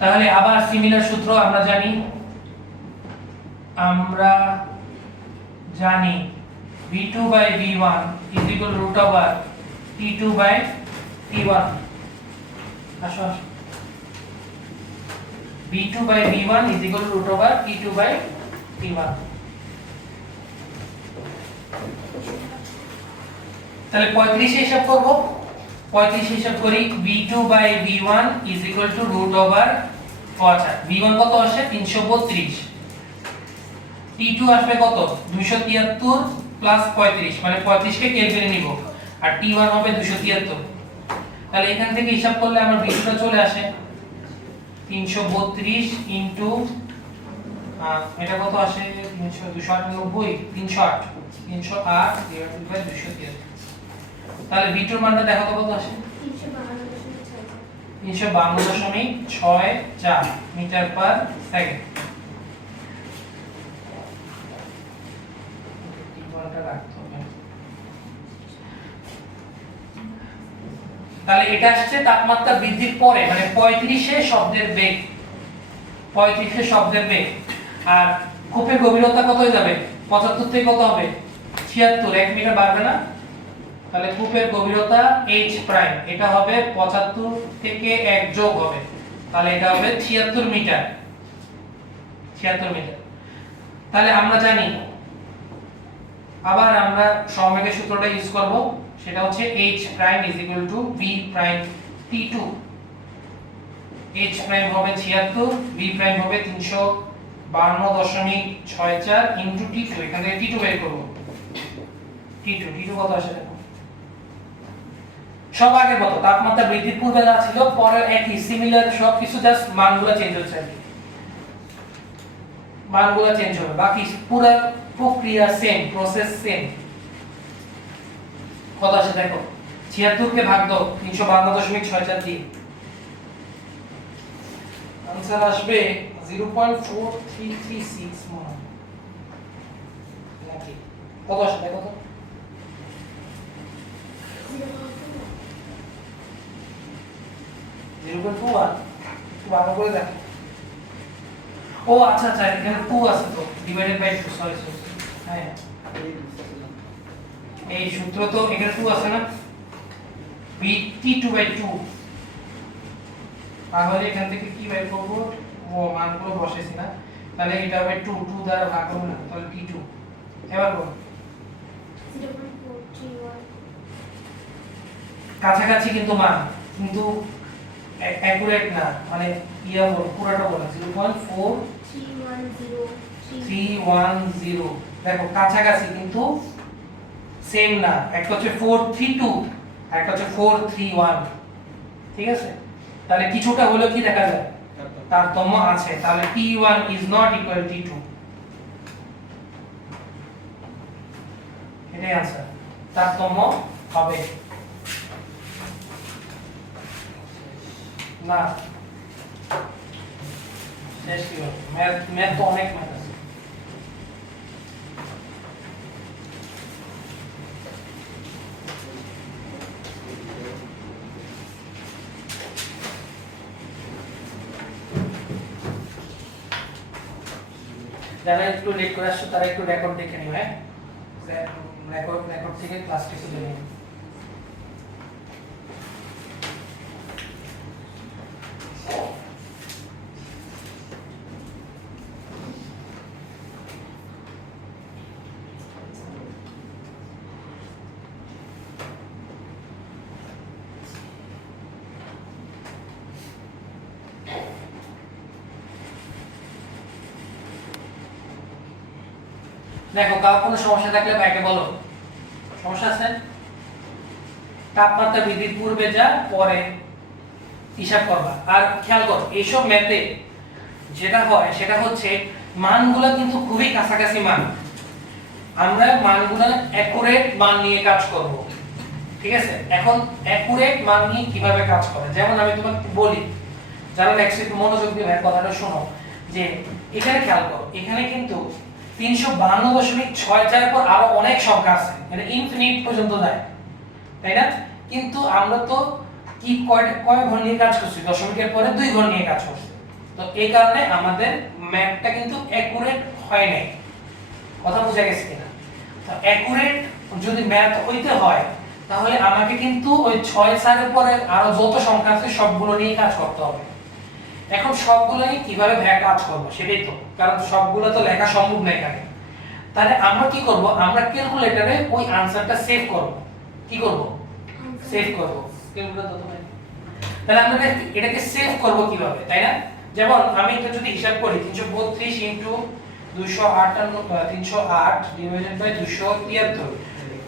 তাহলে আবার সিমিলার সূত্র আমরা জানি v2 by v1 is equal to root over t2 by t1 আসো v2 by v1 is equal to root over t2 by t1 তাহলে 35 হিসাব করব 35 হিসাব করি v2 by v1 is equal to root over আচ্ছা v1 কত আসে 332 t2 আসবে কত 273 প্লাস 35 মানে 35 কে কেলভিনে নিব আর t1 হবে 273 তাহলে এখান থেকে হিসাব করলে আমার v2 টা চলে আসে 332 ইনটু এটা কত আসে 298 308 ডিভাইডেড বাই 273 তাহলে v2 এর মানটা দেখো তো কত আসে 352.64 মিটার পার সেকেন্ড তাহলে এটা আসছে তাপমাত্রা বৃদ্ধির পরে মানে 35 এ শব্দের বেগ 35 এ শব্দের বেগ আর কূপের গভীরতা কত হয়ে যাবে 75 থেকে কত হবে 76 1 মিটার বাড়বে না তাহলে কূপের গভীরতা h প্রাইম এটা হবে 75 থেকে 1 যোগ হবে তাহলে এটা হবে 76 মিটার তাহলে আমরা জানি আবার আমরা সমবেগের সূত্রটা ইউজ করব সেটা হচ্ছে h prime v prime t2 h prime হবে 76 v প্রাইম হবে 352.64 ইনটু t2 এখান থেকে t2 বের করব t2 কত আসে দেখো সব আগের মতো তাপমাত্রা বৃদ্ধির পূর্বে যা ছিল পরে একই সিমিলার সবকিছু জাস্ট মানগুলো চেঞ্জ হচ্ছে আর কি মানগুলো চেঞ্জ হবে বাকি পুরো প্রক্রিয়া সেম প্রসেস সেম কত আসে দেখো 76 কে ভাগ দাও 352.64 দিয়ে आंसर আসবে 0.4336 মনে হয় নাকি কত আসে দেখো তো 0.21 ভালো করে দেখো ও আচ্ছা এখানে 2 আছে তো ডিভাইডেড বাই 2 সরি হ্যাঁ এই সূত্র তো এখানে 2 আছে না t2/2 তাহলে এখান থেকে কি বের করব ও মানগুলো বসাইছি না তাহলে এটা হবে 2 দ্বারা ভাগ হবে না তাহলে t2 এবার বল 0.431 কাছাকাছি কিন্তু মান কিন্তু অ্যাকুরেট না মানে বল পুরোটা বল 0.4310 দেখো কাছাকাছি কিন্তু সেম না একটা হচ্ছে 432 একটা হচ্ছে 431 ঠিক আছে তাহলে কিছুটা হলো কি দেখা যায় তারতম্য আছে তাহলে t1 is not equal to t2 এটাই आंसर তারতম্য হবে না শেষ কি ম্যাথ তো অনেক ম্যাথ আছে যারা একটু লেট করে আসছো তারা একটু রেকর্ড দেখে নিও, হ্যাঁ রেকর্ড থেকে ক্লাসটা শুনে নিও। দেখো কার কোনো সমস্যা থাকলে ভাইকে বলো। সমস্যা আছে? তাপমাত্রা বৃদ্ধির পূর্বে যা পরে হিসাব করবা। আর খেয়াল করো এইসব ম্যাথে যেটা হয় সেটা হচ্ছে মানগুলো কিন্তু খুবই কাছাকাছি মান, আমরা মানগুলো অ্যাকুরেট মান নিয়ে কাজ করব। ঠিক আছে, এখন অ্যাকুরেট মান নিয়ে কিভাবে কাজ করে, যেমন আমি তোমাকে বলি, যারা লেখছে একটু মনোযোগ দিয়ে ভাই কথাটা শোনো, যে এখানে খেয়াল করো এখানে কিন্তু 352.64 পর আরো অনেক সংখ্যা আছে, মানে ইনফিনিট পর্যন্ত যায়, তাই না? কিন্তু আমরা তো কি কয় ঘর নিয়ে কাজ করছি, দশমিকের পরে 2 ঘর নিয়ে কাজ করছি, তো এই কারণে আমাদের ম্যাথটা কিন্তু অ্যাকুরেট হয় নাই। কথা বোঝা গেছে কিনা? তো অ্যাকুরেট যদি ম্যাথ হইতে হয় তাহলে আমাকে কিন্তু ওই 6 এর পরে আরো যত সংখ্যা আছে সবগুলো নিয়ে কাজ করতে হবে। এখন সবগুলো নিয়ে কিভাবে ভাগ কাজ করব সেটাই তো, কারণ সবগুলো তো লেখা সম্ভব না এখানে। তাহলে আমরা কি করব, আমরা ক্যালকুলেটরে ওই আনসারটা সেভ করব। কি করব? সেভ করব। ক্যালকুলেটর তো ভাই, তাহলে আমরা এটাকে সেভ করব কিভাবে, তাই না? যেমন আমি এটা যদি হিসাব করি 332 ইনটু 308 ডিভাইডেড বাই 273,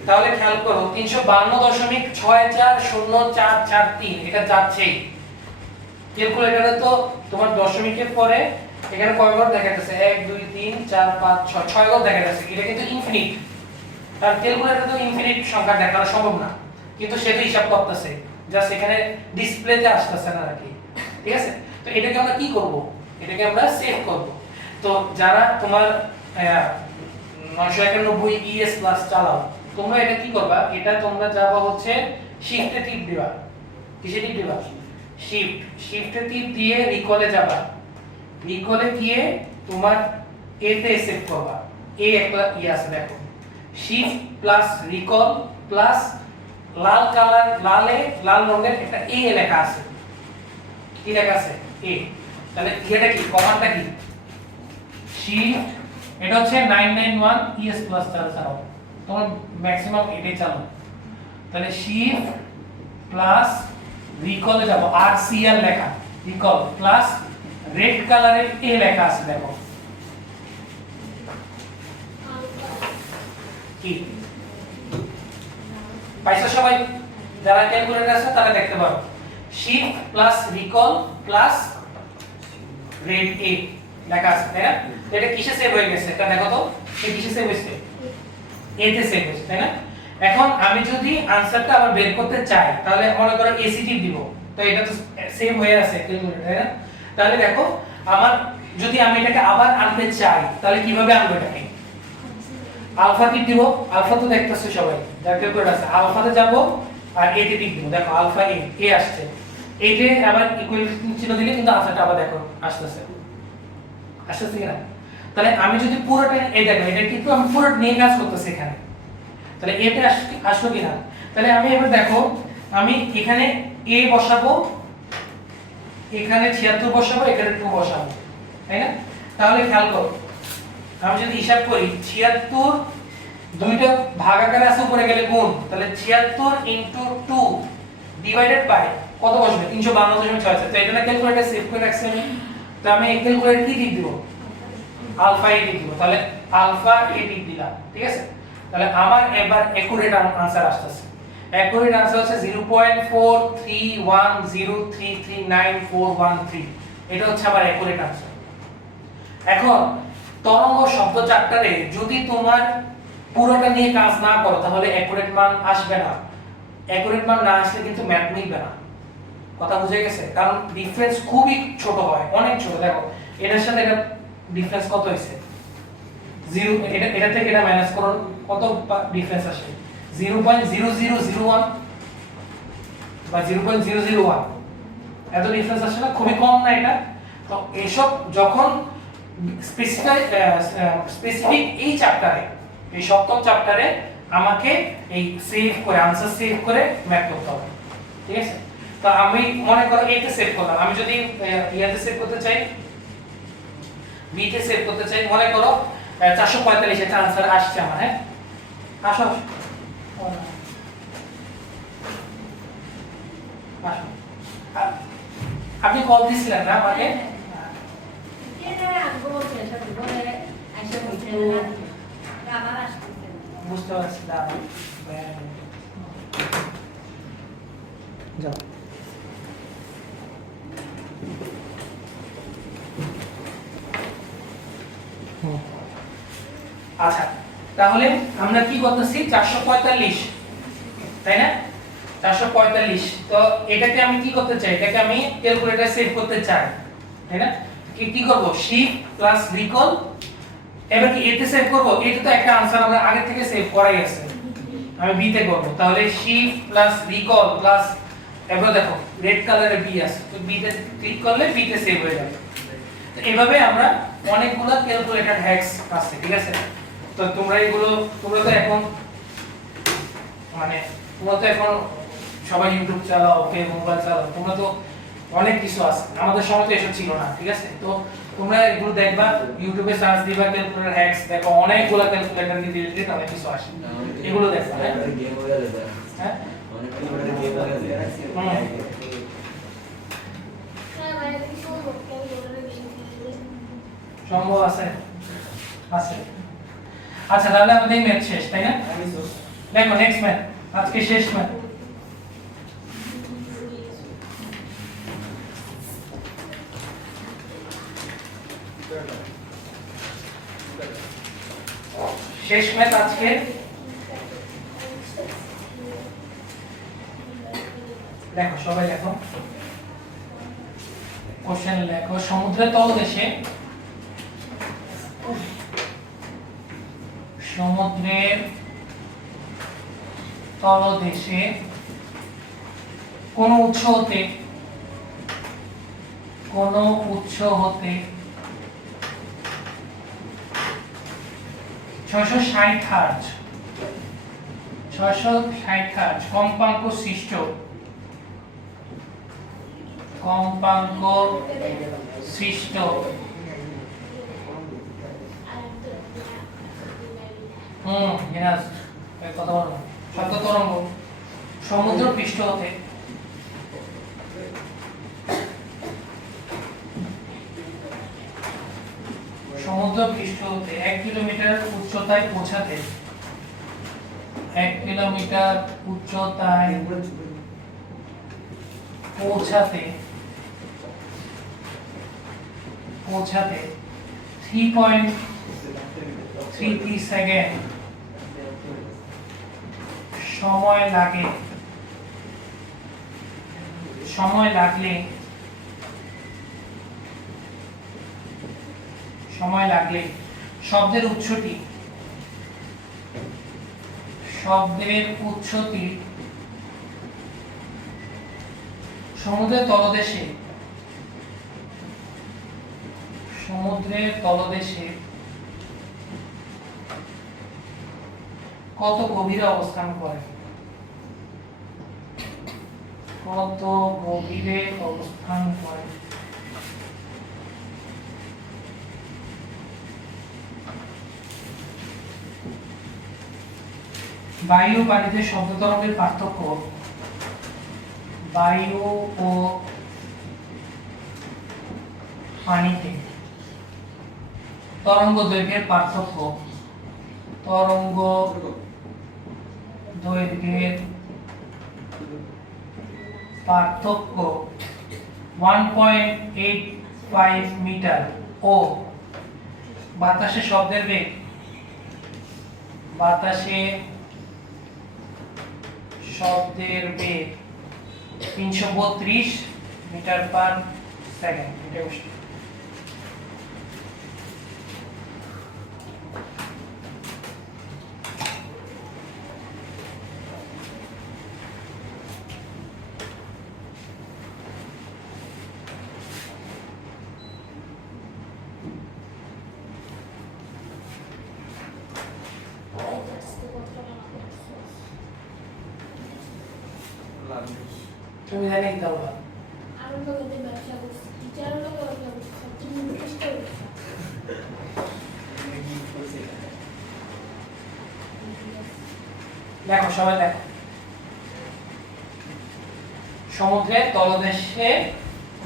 তাহলে খেয়াল করো 352.64043 এটা যাচ্ছেই। ক্যালকুলেটরে তো তোমার দশমিকের পরে এখানে কয় ঘর দেখাইতেছে, 1 2 3 4 5 6 6 ঘর দেখাইতেছে, এটা কিন্তু ইনফিনিট। আর ক্যালকুলেটরে তো ইনফিনিট সংখ্যা দেখানো সম্ভব না, কিন্তু সেটা হিসাব করতেছে, জাস্ট এখানে ডিসপ্লেতে আসতেছে না নাকি। ঠিক আছে, তো এটাকে আমরা কি করব, এটাকে আমরা সেভ করব। তো যারা তোমার 991 ES প্লাস চালাও, তোমরা এটা কি করবা, এটা তোমরা যাবা হচ্ছে শিফটে টিপ দিবা। কিসে টিপ দিবা? শিফটে টিপ দিয়ে রিকলে যাবা, রিকলে গিয়ে তোমার এতে সেভ করবা। একটা আছে দেখো, শিফট প্লাস রিকল প্লাস লাল কালার, লাল রঙের একটা লেখা আছে। কি লেখা আছে? তাহলে এটা কি, কমান্ডটা কি? শিফট, এটা হচ্ছে 991 ES প্লাস চালাও, তোমার ম্যাক্সিমাম এটাই চালাও। তাহলে শিফট প্লাস রিকলে যাব, RCL লেখা, রিকল প্লাস রেড কালারের লেখা আছে দেখো, কি পাইছো সবাই? যারা ক্যালকুলেটর আছে তারা দেখতে পারো, shift plus recall plus red লেখা আছে, তাই না? এটা কিসে সেভ হয়ে গেছে এটা দেখো তো, এই কিসে সেভ হয়েছে? এতে সেভ হয়েছে, তাই না? এখন আমি যদি আনসারটা আবার বের করতে চাই তাহলে মনে করো এসিটি দিব, তো এটা তো সেভ হয়ে আছে ক্যালকুলেটরে, তাই না? তাহলে দেখো আমার যদি আমি এটাকে আবার আনতে চাই তাহলে কিভাবে আনবো এটাকে? আলফা টিপ দিব, আলফা তো দেখতেছো সবাই যার ক্যালকুলেটর আছে, আলফাতে যাব আর এতে টিপ দিব, দেখো আলফা এ আসছে, এইটা আবার ইকুয়াল চিহ্ন দিলে কিন্তু আনসারটা আবার দেখো আসতেছে কিনা। তাহলে আমি যদি পুরোটা এই দেখো, এটা কিন্তু আমি পুরো নিয়ে কাজ করতেছি এখানে, তাহলে এটা আসলো কিনা। তাহলে আমি এবার দেখো, আমি এখানে এ বসাবো, এখানে 76 বসাবো, এখানে 2 বসাবো, তাই না? তাহলে খেয়াল করো, আমি যদি হিসাব করি 76 দুইটা ভাগ আকারে আছে, উপরে গেলে গুণ, তাহলে 76 ইনটু 2 ডিভাইডেড বাই কত বসবে? 352.6। তো এটা না ক্যালকুলেটর সেভ করে রাখছি আমি, তো আমি এই ক্যালকুলেটর কি টিপ দিব? আলফা টিপ দিব, তাহলে আলফা টিপ দিলাম, ঠিক আছে? তাহলে আমার এবার একুরেট আনসার আসছে, একুরেট আনসার হচ্ছে 0.4310339413, এটা হচ্ছে আমার একুরেট আনসার। এখন তরঙ্গ শব্দ চ্যাপ্টারে যদি তোমার পুরোটা নিয়ে কাজ না করো তাহলে একুরেট মান আসবে না, একুরেট মান না আসলে কিন্তু ম্যাথ মিলবে না। কথা বুঝে গেছে? কারণ ডিফারেন্স খুবই ছোট হয়, অনেক ছোট। দেখো এটার সাথে এটা ডিফারেন্স কত হইছে? 0, এটা থেকে এটা মাইনাস করুন, কত ডিফারেন্স আসে? 0.0001 বা 0.001, এত ডিফারেন্স আসে না? খুবই কম না এটা? তো এসব যখন স্পেসিফিক এই চ্যাপ্টারে, এই সপ্তম চ্যাপ্টারে আমাকে এই সেভ করে আনসার সেভ করে ম্যাপ করতে হবে, ঠিক আছে? তো আমি মনে করো এতে সেভ করলাম, আমি যদি ইয়াতে সেভ করতে চাই, বি তে সেভ করতে চাই, মনে করো 445 এটা আনসার আসছে আমার। হ্যাঁ, আসো আসো। আসো। আপনি কল দিছিলেন না আমাকে? বুঝতে পারছি না। যাও। আচ্ছা, তাহলে আমরা কি করতেছি? 445, তাই না? 445। তো এটাকে আমি কি করতে চাই? এটাকে আমি ক্যালকুলেটরে সেভ করতে চাই, তাই না? কি করব? Shift plus recall. এবার কি এতে সেভ করব? এটা তো একটা আনসার আমরা আগে থেকে সেভ করাই আছে, আমি বি তে করব। তাহলে শিফট প্লাস রিকল প্লাস, এবার দেখো রেড কালারের বি আছে, তো বি তে ক্লিক করলে বি তে সেভ হয়ে যাবে। তো এইভাবে আমরা অনেকগুলো ক্যালকুলেটর হ্যাকস আছে, ঠিক আছে? তো তোমরা তো এখন মানে তোমরা তো এখন সবাই ইউটিউব চালাও, কে মোবাইল চালাও, তোমরা তো অনেক কিছু আছে, আমাদের সময় তো এসব ছিল না, ঠিক আছে? তো তোমরা এগুলো দেখবা, ইউটিউবে সার্চ দিবা ক্যালকুলেটর হ্যাকস, দেখো অনেকগুলো ক্যালকুলেটর রিলেটেড অনেক কিছু আসে, এগুলো দেখবা। হ্যাঁ, হ্যাঁ, সম্ভব আছে, আছে। আচ্ছা, তাহলে আমাদের ম্যাথ শেষ, তাই না? দেখো নেক্সট ম্যাথ, আজকে শেষ ম্যাথ। শেষ ম্যাথ আজকে। দেখো সবাই দেখো, কোশ্চেন লেখো। সমুদ্রের তলদেশে, সমুদ্রের তলদেশে কোন উৎস হতে 660 হার্জ কম্পাঙ্ক সৃষ্ট জিনাস কথা বলো, শব্দ তরঙ্গ সমুদ্র পৃষ্ঠ হতে সমুদ্র পৃষ্ঠ হতে 1 কিলোমিটার উচ্চতায় পৌঁছাতে 1 কিলোমিটার উচ্চতায় পৌঁছাতে 3.33 সেকেন্ড সময় লাগলে শব্দের উৎসটি সমুদ্রের তলদেশে কত গভীরে অবস্থান করে? বায়ু ও পানিতে শব্দ তরঙ্গের পার্থক্য, বায়ু ও পানিতে তরঙ্গ দৈর্ঘ্যের পার্থক্য, 1.85 মিটার ও বাতাসে শব্দের বেগ 332 মিটার পার সেকেন্ড। এটা অবশ্যই তুমি জানি কি বলবা? আমার লোকেতে ব্যবসা করছি, টিচারের লোকে ব্যবসা করছি, সবচেয়ে নিকৃষ্ট ব্যবসা। কি করছে দেখো সবাই দেখো, সমুদ্রের তলদেশে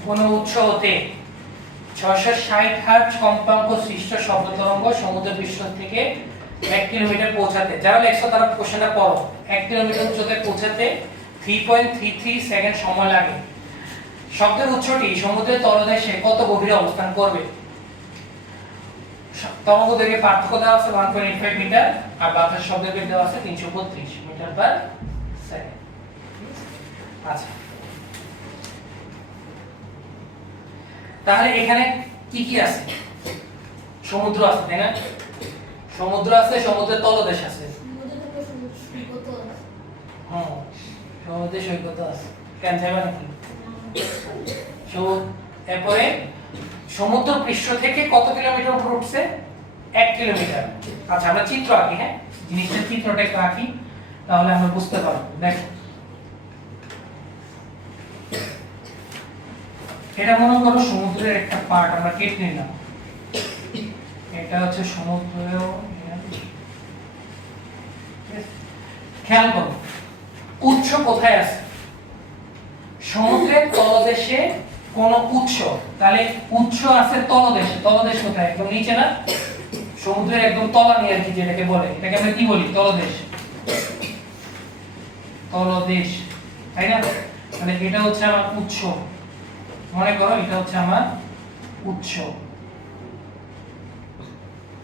কোনো উৎস হতে 660 হার্জ কম্পাঙ্ক সৃষ্ট শব্দ তরঙ্গ সমুদ্র পৃষ্ঠ থেকে 1 কিলোমিটার পৌঁছাতে, যারা লেখছো তারা কোশ্চেনটা পড়ো, 1 কিলোমিটার উচ্চতায় পৌঁছাতে 3.33 সেকেন্ড সময় লাগে। শব্দের উৎসটি সমুদ্রের তলদেশে কত গভীরে অবস্থান করবে? তরঙ্গ দৈর্ঘ্যের পার্থক্য দেওয়া আছে 1.85 মিটার, আর বাতাস শব্দের বেগ দেওয়া আছে 332 মিটার পার সেকেন্ড। আচ্ছা, তাহলে এখানে কি কি আছে? সমুদ্র আছে, তাই না? সমুদ্র আছে, সমুদ্রের তলদেশ আছে। সমুদ্র থেকে সৈকত আছে। হুম, সমুদ্রের সৈকত আছে। কেন যাবে নাকি? এরপরে সমুদ্র পৃষ্ঠ থেকে কত কিলোমিটার উপর উঠছে? 1 কিলোমিটার। আচ্ছা, আমরা চিত্র আঁকি, হ্যাঁ, জিনিসটার চিত্রটা একটু আঁকি, তাহলে আমরা বুঝতে পারবো। দেখো, এটা মনে করো সমুদ্রের একটা পার্ট, আমরা কেটে নিলাম। এটা হচ্ছে সমুদ্র। খেয়াল করো, উৎস কোথায় আছে? সমুদ্রের তলদেশে কোন উৎস, তাহলে উৎস আছে তলদেশে। তলদেশ কোথায়? একদম নিচে না? সমুদ্রের একদম তলানি আর কি, যেটাকে বলে, এটাকে আমরা কি বলি? তলদেশ। তলদেশ, তাই না? তাহলে এটা হচ্ছে আমার উৎস, মনে করো এটা হচ্ছে আমার উৎস,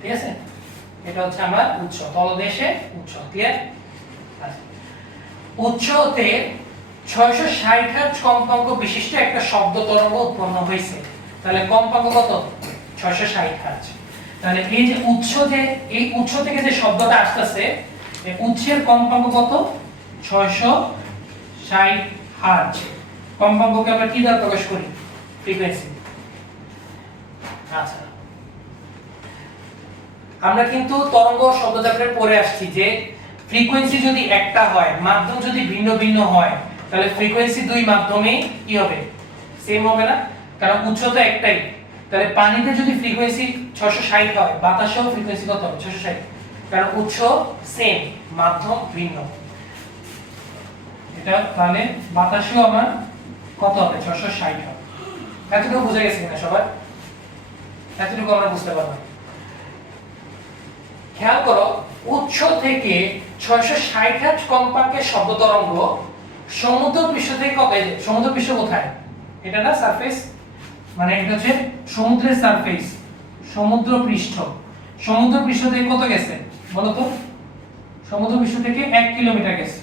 ঠিক আছে? এটা হচ্ছে আমার উৎস, তলদেশে উৎস। ক্লিয়ার? আচ্ছা, উৎস হতে 660 হার্জ কম্পাঙ্ক বিশিষ্ট একটা শব্দ তরঙ্গ উৎপন্ন হয়েছে। তাহলে কম্পাঙ্ক কত? 660 হার্জ। তাহলে এই যে উৎস, যে এই উৎস থেকে যে শব্দটা আসতেছে, এই উৎসের কম্পাঙ্ক কত? 660 হার্জ। কম্পাঙ্ককে আমরা কি দ্বারা প্রকাশ করি? ফ্রিকোয়েন্সি। আচ্ছা, আমরা কিন্তু তরঙ্গ শব্দচক্রের পরে আসছি যে ফ্রিকোয়েন্সি যদি একটা হয়, মাধ্যম যদি ভিন্ন ভিন্ন হয়, তাহলে ফ্রিকোয়েন্সি দুই মাধ্যমে কি হবে? সেম হবে না? কারণ উৎস তো একটাই। তাহলে পানিতে যদি ফ্রিকোয়েন্সি 660 হয়, বাতাসেও ফ্রিকোয়েন্সি কত হবে? 660, কারণ উৎস সেম, মাধ্যম ভিন্ন। এটা তাহলে বাতাসেও আমার কত হবে? 660 হবে। এতটুকু বুঝে গেছে কিনা সবার? এতটুকু আমরা বুঝতে পারলাম। খেয়াল করো, উৎস থেকে 660 হার্জ কম্পাঙ্কের শব্দ তরঙ্গ সমুদ্র পৃষ্ঠ থেকে কত? এই যে সমুদ্র পৃষ্ঠ কোথায়? এটা না সারফেস, মানে এটা হচ্ছে সমুদ্রের সারফেস, সমুদ্র পৃষ্ঠ। সমুদ্র পৃষ্ঠ থেকে কত গেছে বলো তো? সমুদ্র পৃষ্ঠ থেকে 1 কিলোমিটার গেছে।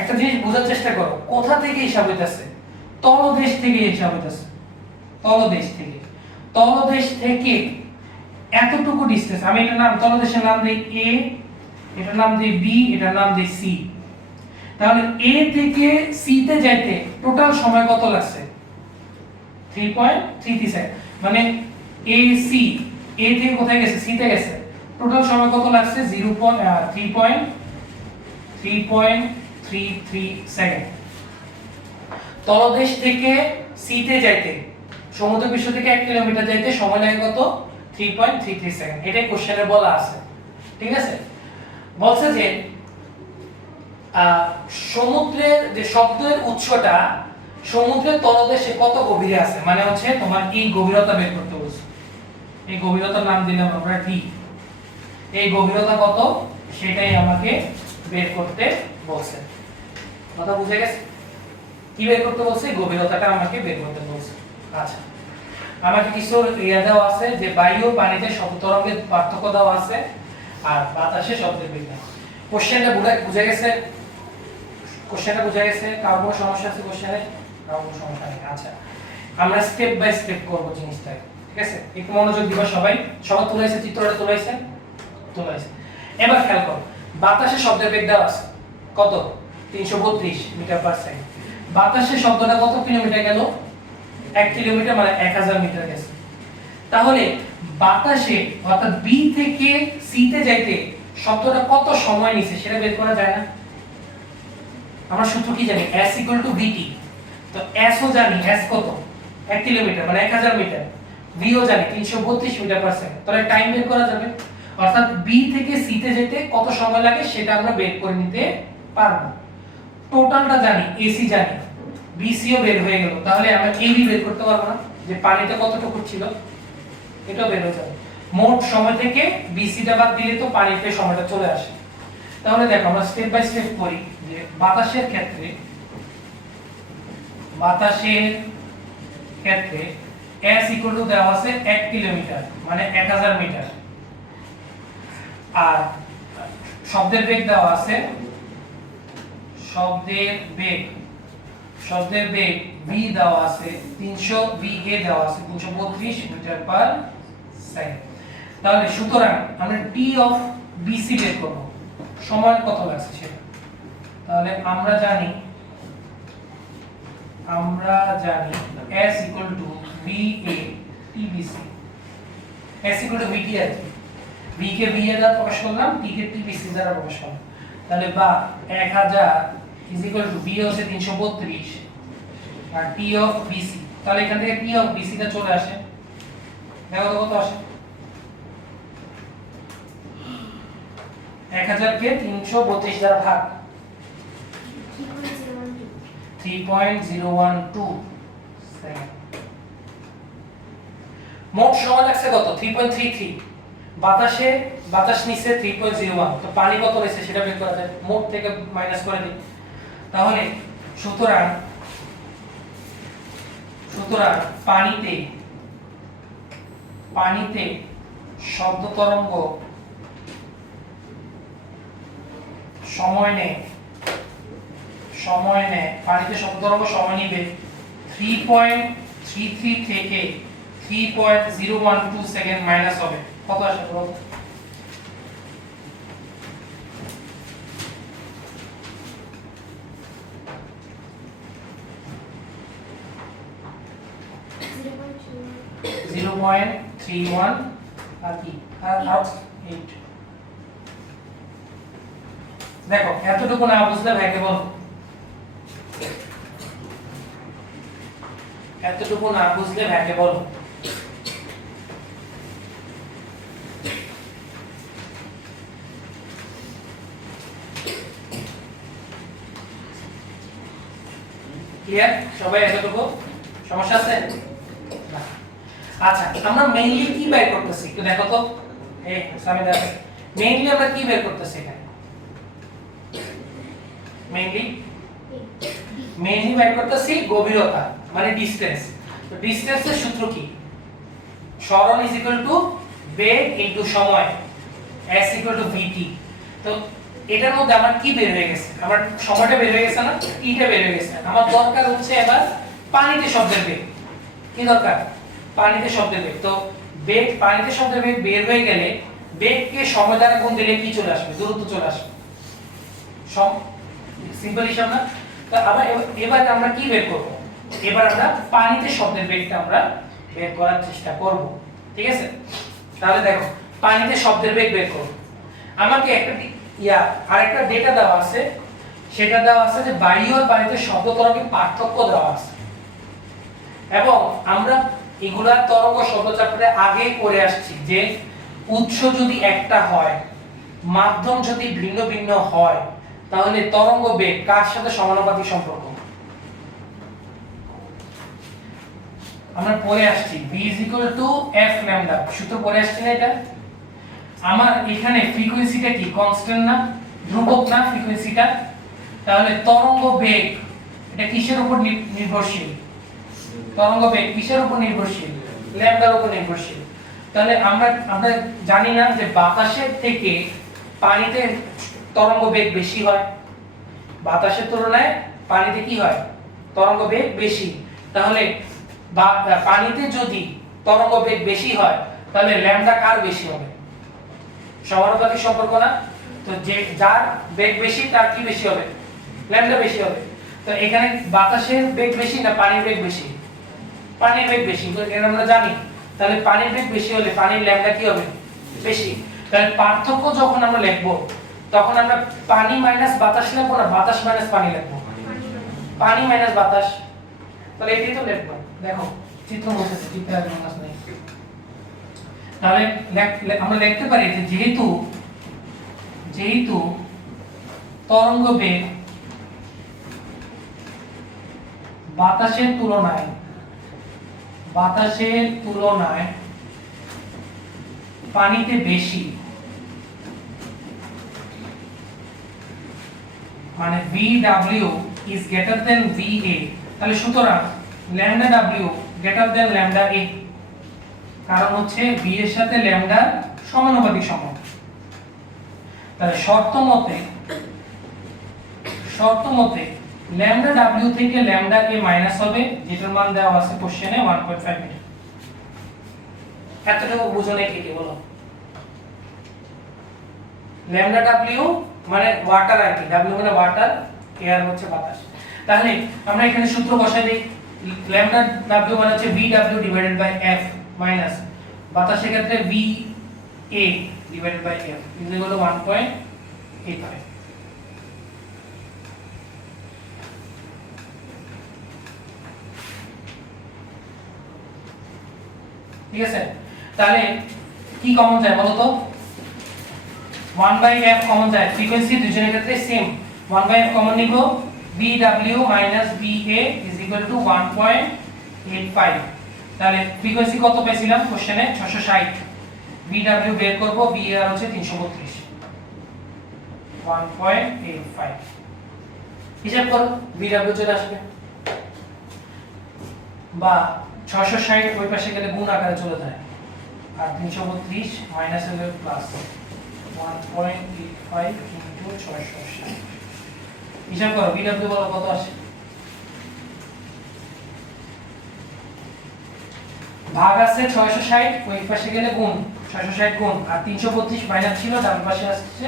একটা জিনিস বোঝার চেষ্টা করো, কোথা থেকে হিসাব হইতাছে? তলদেশ থেকে হিসাব হইতাছে। তলদেশ থেকে, তলদেশ থেকে এতটুকু ডিসটেন্স, আমি এটার নাম, তলদেশের নাম দেই এ, এটার নাম দেই বি, এটার নাম দেই সি। তাহলে এ থেকে সি তে যাইতে টোটাল সময় কত লাগছে? 3.33 সেকেন্ড। মানে এ সি, এ থেকে কোথায় গেছে? সি তে গেছে। টোটাল সময় কত লাগছে? 3.33 সেকেন্ড। তলদেশ থেকে সি তে যাইতে, সমুদ্র পৃষ্ঠ থেকে 1 কিলোমিটার যাইতে সময় লাগে কত? 3.33 সেকেন্ড। এটাই কোশ্চেনে বলা আছে, ঠিক আছে? বলছে যে সমুদ্রের যে শব্দের উৎসটা সমুদ্রের তলদেশে কত গভীরে আছে, মানে হচ্ছে তোমার এই গভীরতা বের করতে বলছে। এই গভীরতার নাম দিলাম আমরা ডি। এই গভীরতা কত সেটাই আমাকে বের করতে বলছে। কথা বুঝে গেছে? কি বের করতে বলছে? গভীরতাটা আমাকে বের করতে বলছে। আচ্ছা, আমাকে কিছু ইয়া দেওয়া আছে যে বায়ু ও পানিতে শব্দ তরঙ্গের পার্থক্য দেওয়া আছে, আর বাতাসে শব্দের বেগ। কোশ্চেনটা বুঝে গেছে? কোশ্চেনটা বুঝে গেছে? কারো কোনো সমস্যা আছে কোশ্চেনে? কারো কোনো সমস্যা নেই। আচ্ছা, আমরা স্টেপ বাই স্টেপ করব জিনিসটা, ঠিক আছে? একটু মনোযোগ দিবা সবাই। সবাই তুলাইছে? চিত্রটা তুলাইছে? তুলাইছে। এবার খেয়াল করো, বাতাসে শব্দের বেগ দেওয়া আছে কত? 332 মিটার পার সেকেন্ড। বাতাসে শব্দটা কত কিলোমিটার গেল? 1 কিলোমিটার, মানে 1000 মিটার গেছে। তাহলে বাতাসে অর্থাৎ বি থেকে সি তে যাইতে শব্দটা কত সময় নিছে সেটা বের করা যায় না? আমরা সূত্র কি জানি s vt, তো s ও জানি, s কত 1 কিলোমিটার মানে 1000 মিটার, v ও জানি 332 মিটার পার সেকেন্ড। তাহলে টাইম বের করা যাবে, অর্থাৎ b থেকে c তে যেতে কত সময় লাগে সেটা আমরা বের করে নিতে পারবো। টোটালটা জানি, ac জানি, bc ও বের হয়ে গেল, তাহলে আমরা ab বের করতে পারবো না যে পানিতে কতটুকু ছিল, এটাও বের হয়ে যাবে। মোট সময় থেকে bc টা বাদ দিলে তো পানিতে সময়টা চলে আসে। তাহলে দেখো আমরা স্টেপ বাই স্টেপ করি যে বাতাসের ক্ষেত্রে s দেওয়া আছে 1 কিলোমিটার মানে 1000 মিটার, আর শব্দের বেগ দেওয়া আছে, শব্দের বেগ v দেওয়া আছে 300, va দেওয়া আছে 332 মিটার পার সেকেন্ড। তাহলে সুতরাং আমরা t অফ bc বের করব, সময় কত লাগছে সেটা। তাহলে আমরা জানি s va tbc, s vt আর কি, v কে v এর দ্বারা প্রকাশ করলাম, t কে tbc দ্বারা প্রকাশ করলাম। তাহলে বা 1000 v হচ্ছে 332 আর t অফ bc, তাহলে এখান থেকে t অফ bc টা চলে আসে, দেখো তো কত আসে, 1000 কে 332 দ্বারা ভাগ 3.012 সেকেন্ড। মোট সময় লাগছে কত 3.33, বাতাস নিচে 3.01, তো পানি কত রয়েছে সেটা বের করা যায়, মোট থেকে মাইনাস করে দিই। তাহলে সুতরাং পানিতে শব্দ তরঙ্গ সময় নেয়, পানিতে শব্দ তরঙ্গ সময় নিবে 3.33 থেকে 3.012 সেকেন্ড মাইনাস হবে, কত আসে বলো? .31 আর কি আর 8। দেখো এতটুকু না বুঝলে ভাইকে বল, এতটুকু না বুঝলে ভাইকে বল। ক্লিয়ার সবাই? এতটুকু সমস্যা আছে? আচ্ছা আমরা মেইনলি কি বের করতেছি একটু দেখো তো, এই সামনে দেখো মেইনলি আমরা কি বের করতেছি এখানে, মেইনলি বের করতেছি গভীরতা মানে ডিসটেন্স। তো ডিসটেন্সের সূত্র কি, সরণ is equal to beg into সময়, s ইকুয়াল টু vt। তো এটার মধ্যে আমার কি বের হয়ে গেছে, আমার সময়টা বের হয়ে গেছে না, t টা বের হয়ে গেছে, আমার দরকার হচ্ছে এবার পানিতে শব্দের বেগ। কি দরকার? পানিতে শব্দের বেগ। তো বেগ, পানিতে শব্দের বেগ বের হয়ে গেলে বেগকে সময় দ্বারা গুণ দিলে কি চলে আসবে, দূরত্ব চলে আসবে, সিম্পল হিসাব না? তো আবার এবার আমরা কি বের করব, এবার আমরা পানিতে শব্দের বেগটা আমরা বের করার চেষ্টা করব, ঠিক আছে? তাহলে দেখো পানিতে শব্দের বেগ বের করব, আমাকে একটা আরেকটা ডেটা দেওয়া আছে, সেটা দেওয়া আছে যে বায়ু আর পানিতে শব্দ তরঙ্গের পার্থক্য দেওয়া আছে, এবং আমরা এগুলা তরঙ্গ শব্দ চ্যাপ্টারে আগেই করে আসছি যে উৎস যদি একটা হয়, মাধ্যম যদি ভিন্ন ভিন্ন হয়, তাহলে তরঙ্গ বেগ কার সাথে সমানুপাতিক সম্পর্ক আমরা পড়ে আসছি, v f λ, সূত্র পড়ে আসছি না এটা? আমার এখানে ফ্রিকোয়েন্সিটা কি কনস্ট্যান্ট না, ধ্রুবক না ফ্রিকোয়েন্সিটা? তাহলে তরঙ্গ বেগ এটা কিসের উপর নির্ভরশীল? তরঙ্গ বেগ কিসের উপর নির্ভরশীল? ল্যামডার উপর নির্ভরশীল। তাহলে আমরা জানি না যে বাতাসের থেকে পানিতে তরঙ্গ বেগ বেশি হয়, বাতাসের তুলনায় পানিতে কি হয়, তরঙ্গ বেগ বেশি। তাহলে পানিতে যদি তরঙ্গ বেগ বেশি হয় তাহলে ল্যামডা কার বেশি হবে? সমানুপাতিক সম্পর্ক না? তো যে যার বেগ বেশি তার কি বেশি হবে? ল্যামডা বেশি হবে। তো এখানে বাতাসের বেগ বেশি না পানির বেগ বেশি? পানির বেগ বেশি, তো এটা আমরা জানি। তাহলে পানির বেগ বেশি হলে পানির ল্যামডা কি হবে? বেশি। তাহলে পার্থক্য যখন আমরা লিখব তখন আমরা পানি মাইনাস বাতাস লিখব না বাতাস মাইনাস পানি লিখব? পানি মাইনাস বাতাস, তাহলে এটাই তো লিখবো। দেখো চিত্র মুছেছে, চিত্রে আর কোনো কাজ নেই। তাহলে আমরা লিখতে পারি যে যেহেতু তরঙ্গ বেগ বাতাসের তুলনায় পানিতে বেশি, মানে VW is greater than VA, তাহলে সুতরাং lambda W greater than lambda A, কারণ হচ্ছে V এর সাথে ল্যামডা সমানুপাতিক সম্পর্ক। তাহলে শর্ত মতে lambda W থেকে lambda A মাইনাস হবে, যেটার মান দেওয়া আছে কোশ্চেনে 1.5 মিটার। এতটুকু বুঝো না কি বলো? lambda W মানে ওয়াটার আর কি, W মানে ওয়াটার, এয়ার হচ্ছে বাতাস। তাহলে আমরা এখানে সূত্র বসাই দেই, lambda W মানে হচ্ছে VW divided by F minus বাতাসের ক্ষেত্রে VA divided by F equal to 1.85। ঠিক আছে, তাহলে কি কমন যায় বলো তো? 1/f কমন যায়, ফ্রিকোয়েন্সি দুজনের ক্ষেত্রে সেম। 1/f কমন নিব, VW minus VA is equal to 1.85। তাহলে ফ্রিকোয়েন্সি কত পেয়েছিলাম কোশ্চেনে? 660। VW বের করব, VA আর হচ্ছে 332, 1.85 হিসাব করো, VW চলে আসবে। বা 660 ওই পাশে গেলে গুণ আকারে চলে যায়, আর 332 মাইনাস হলে প্লাস 1.85 ইনটু 660। হিসাব করো, VW বলো কত আসে? ভাগ আছে 660, ওই পাশে গেলে গুণ 660 গুণ, আর 332 মাইনাস ছিল, ডান পাশে আসছে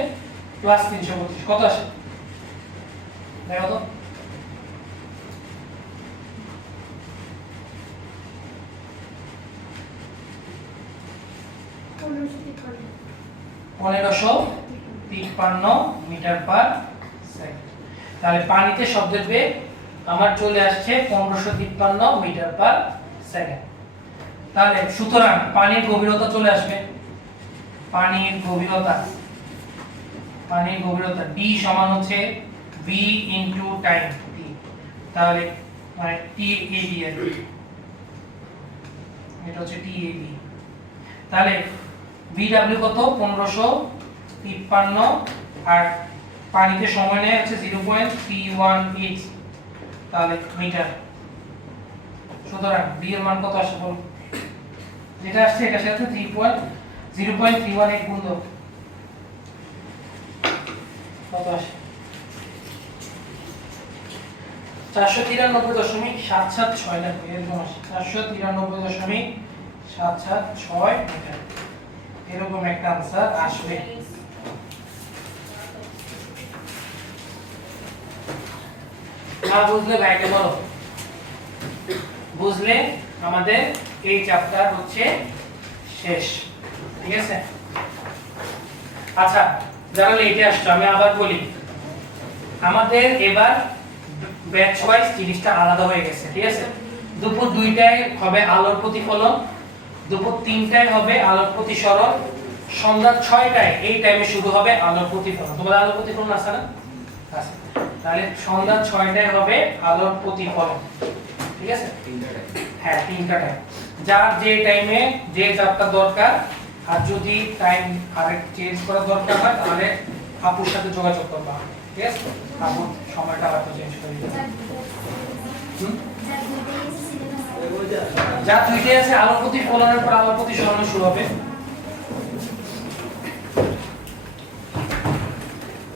প্লাস 332, কত আসে দেখো তো? পনেরোশো 53 মিটার পার সেকেন্ড। তাহলে পানিতে শব্দের বেগ আমার চলে আসছে 1553 মিটার পার সেকেন্ড। তাহলে সুতরাং পানির গভীরতা চলে আসবে, পানির গভীরতা D সমান হচ্ছে V ইনটু টাইম T, তাহলে মানে TAB এর এটা হচ্ছে TAB। তাহলে VW কত? 1553, আর পানিতে সময় নেয় হচ্ছে 0.318, তাহলে মিটার। সুতরাং B এর মান কত আসে বল? যেটা আসছে এটার সাথে 0.318 গুণ দাও, কত আসে? 493.776 দেখো, এরকম আসে 493.776 মিটার, এরকম একটা আনসার আসবে। না বুঝলে ভাইকে বলো, বুঝলে আমাদের এই চ্যাপ্টার হচ্ছে শেষ। ঠিক আছে, আচ্ছা যারা লেটে আসছো আমি আবার বলি, আমাদের এবার ব্যাচ ওয়াইজ জিনিসটা আলাদা হয়ে গেছে। ঠিক আছে, দুপুর 2টায় হবে আলোর প্রতিফলন, দুপুর 3টায় হবে আলোর প্রতিসরণ, সন্ধ্যা 6টায় এই টাইমে শুরু হবে আলোর প্রতিফলন। তোমাদের আলোর প্রতিফলন আছে না? আছে। তাহলে সন্ধ্যা 6টায় হবে আলোর প্রতিফলন। ঠিক আছে, হ্যাঁ 3টা টাইম, যার যে টাইমে যে চাপটা দরকার, আর যদি টাইম আরেক চেঞ্জ করার দরকার হয় তাহলে আপুর সাথে যোগাযোগ করবা। ঠিক আছে, আপু সময়টা হয়তো চেঞ্জ করে দিবে। যা 2টায় আছে আলোর প্রতিফলনের পর আলোর প্রতিসরণ শুরু হবে।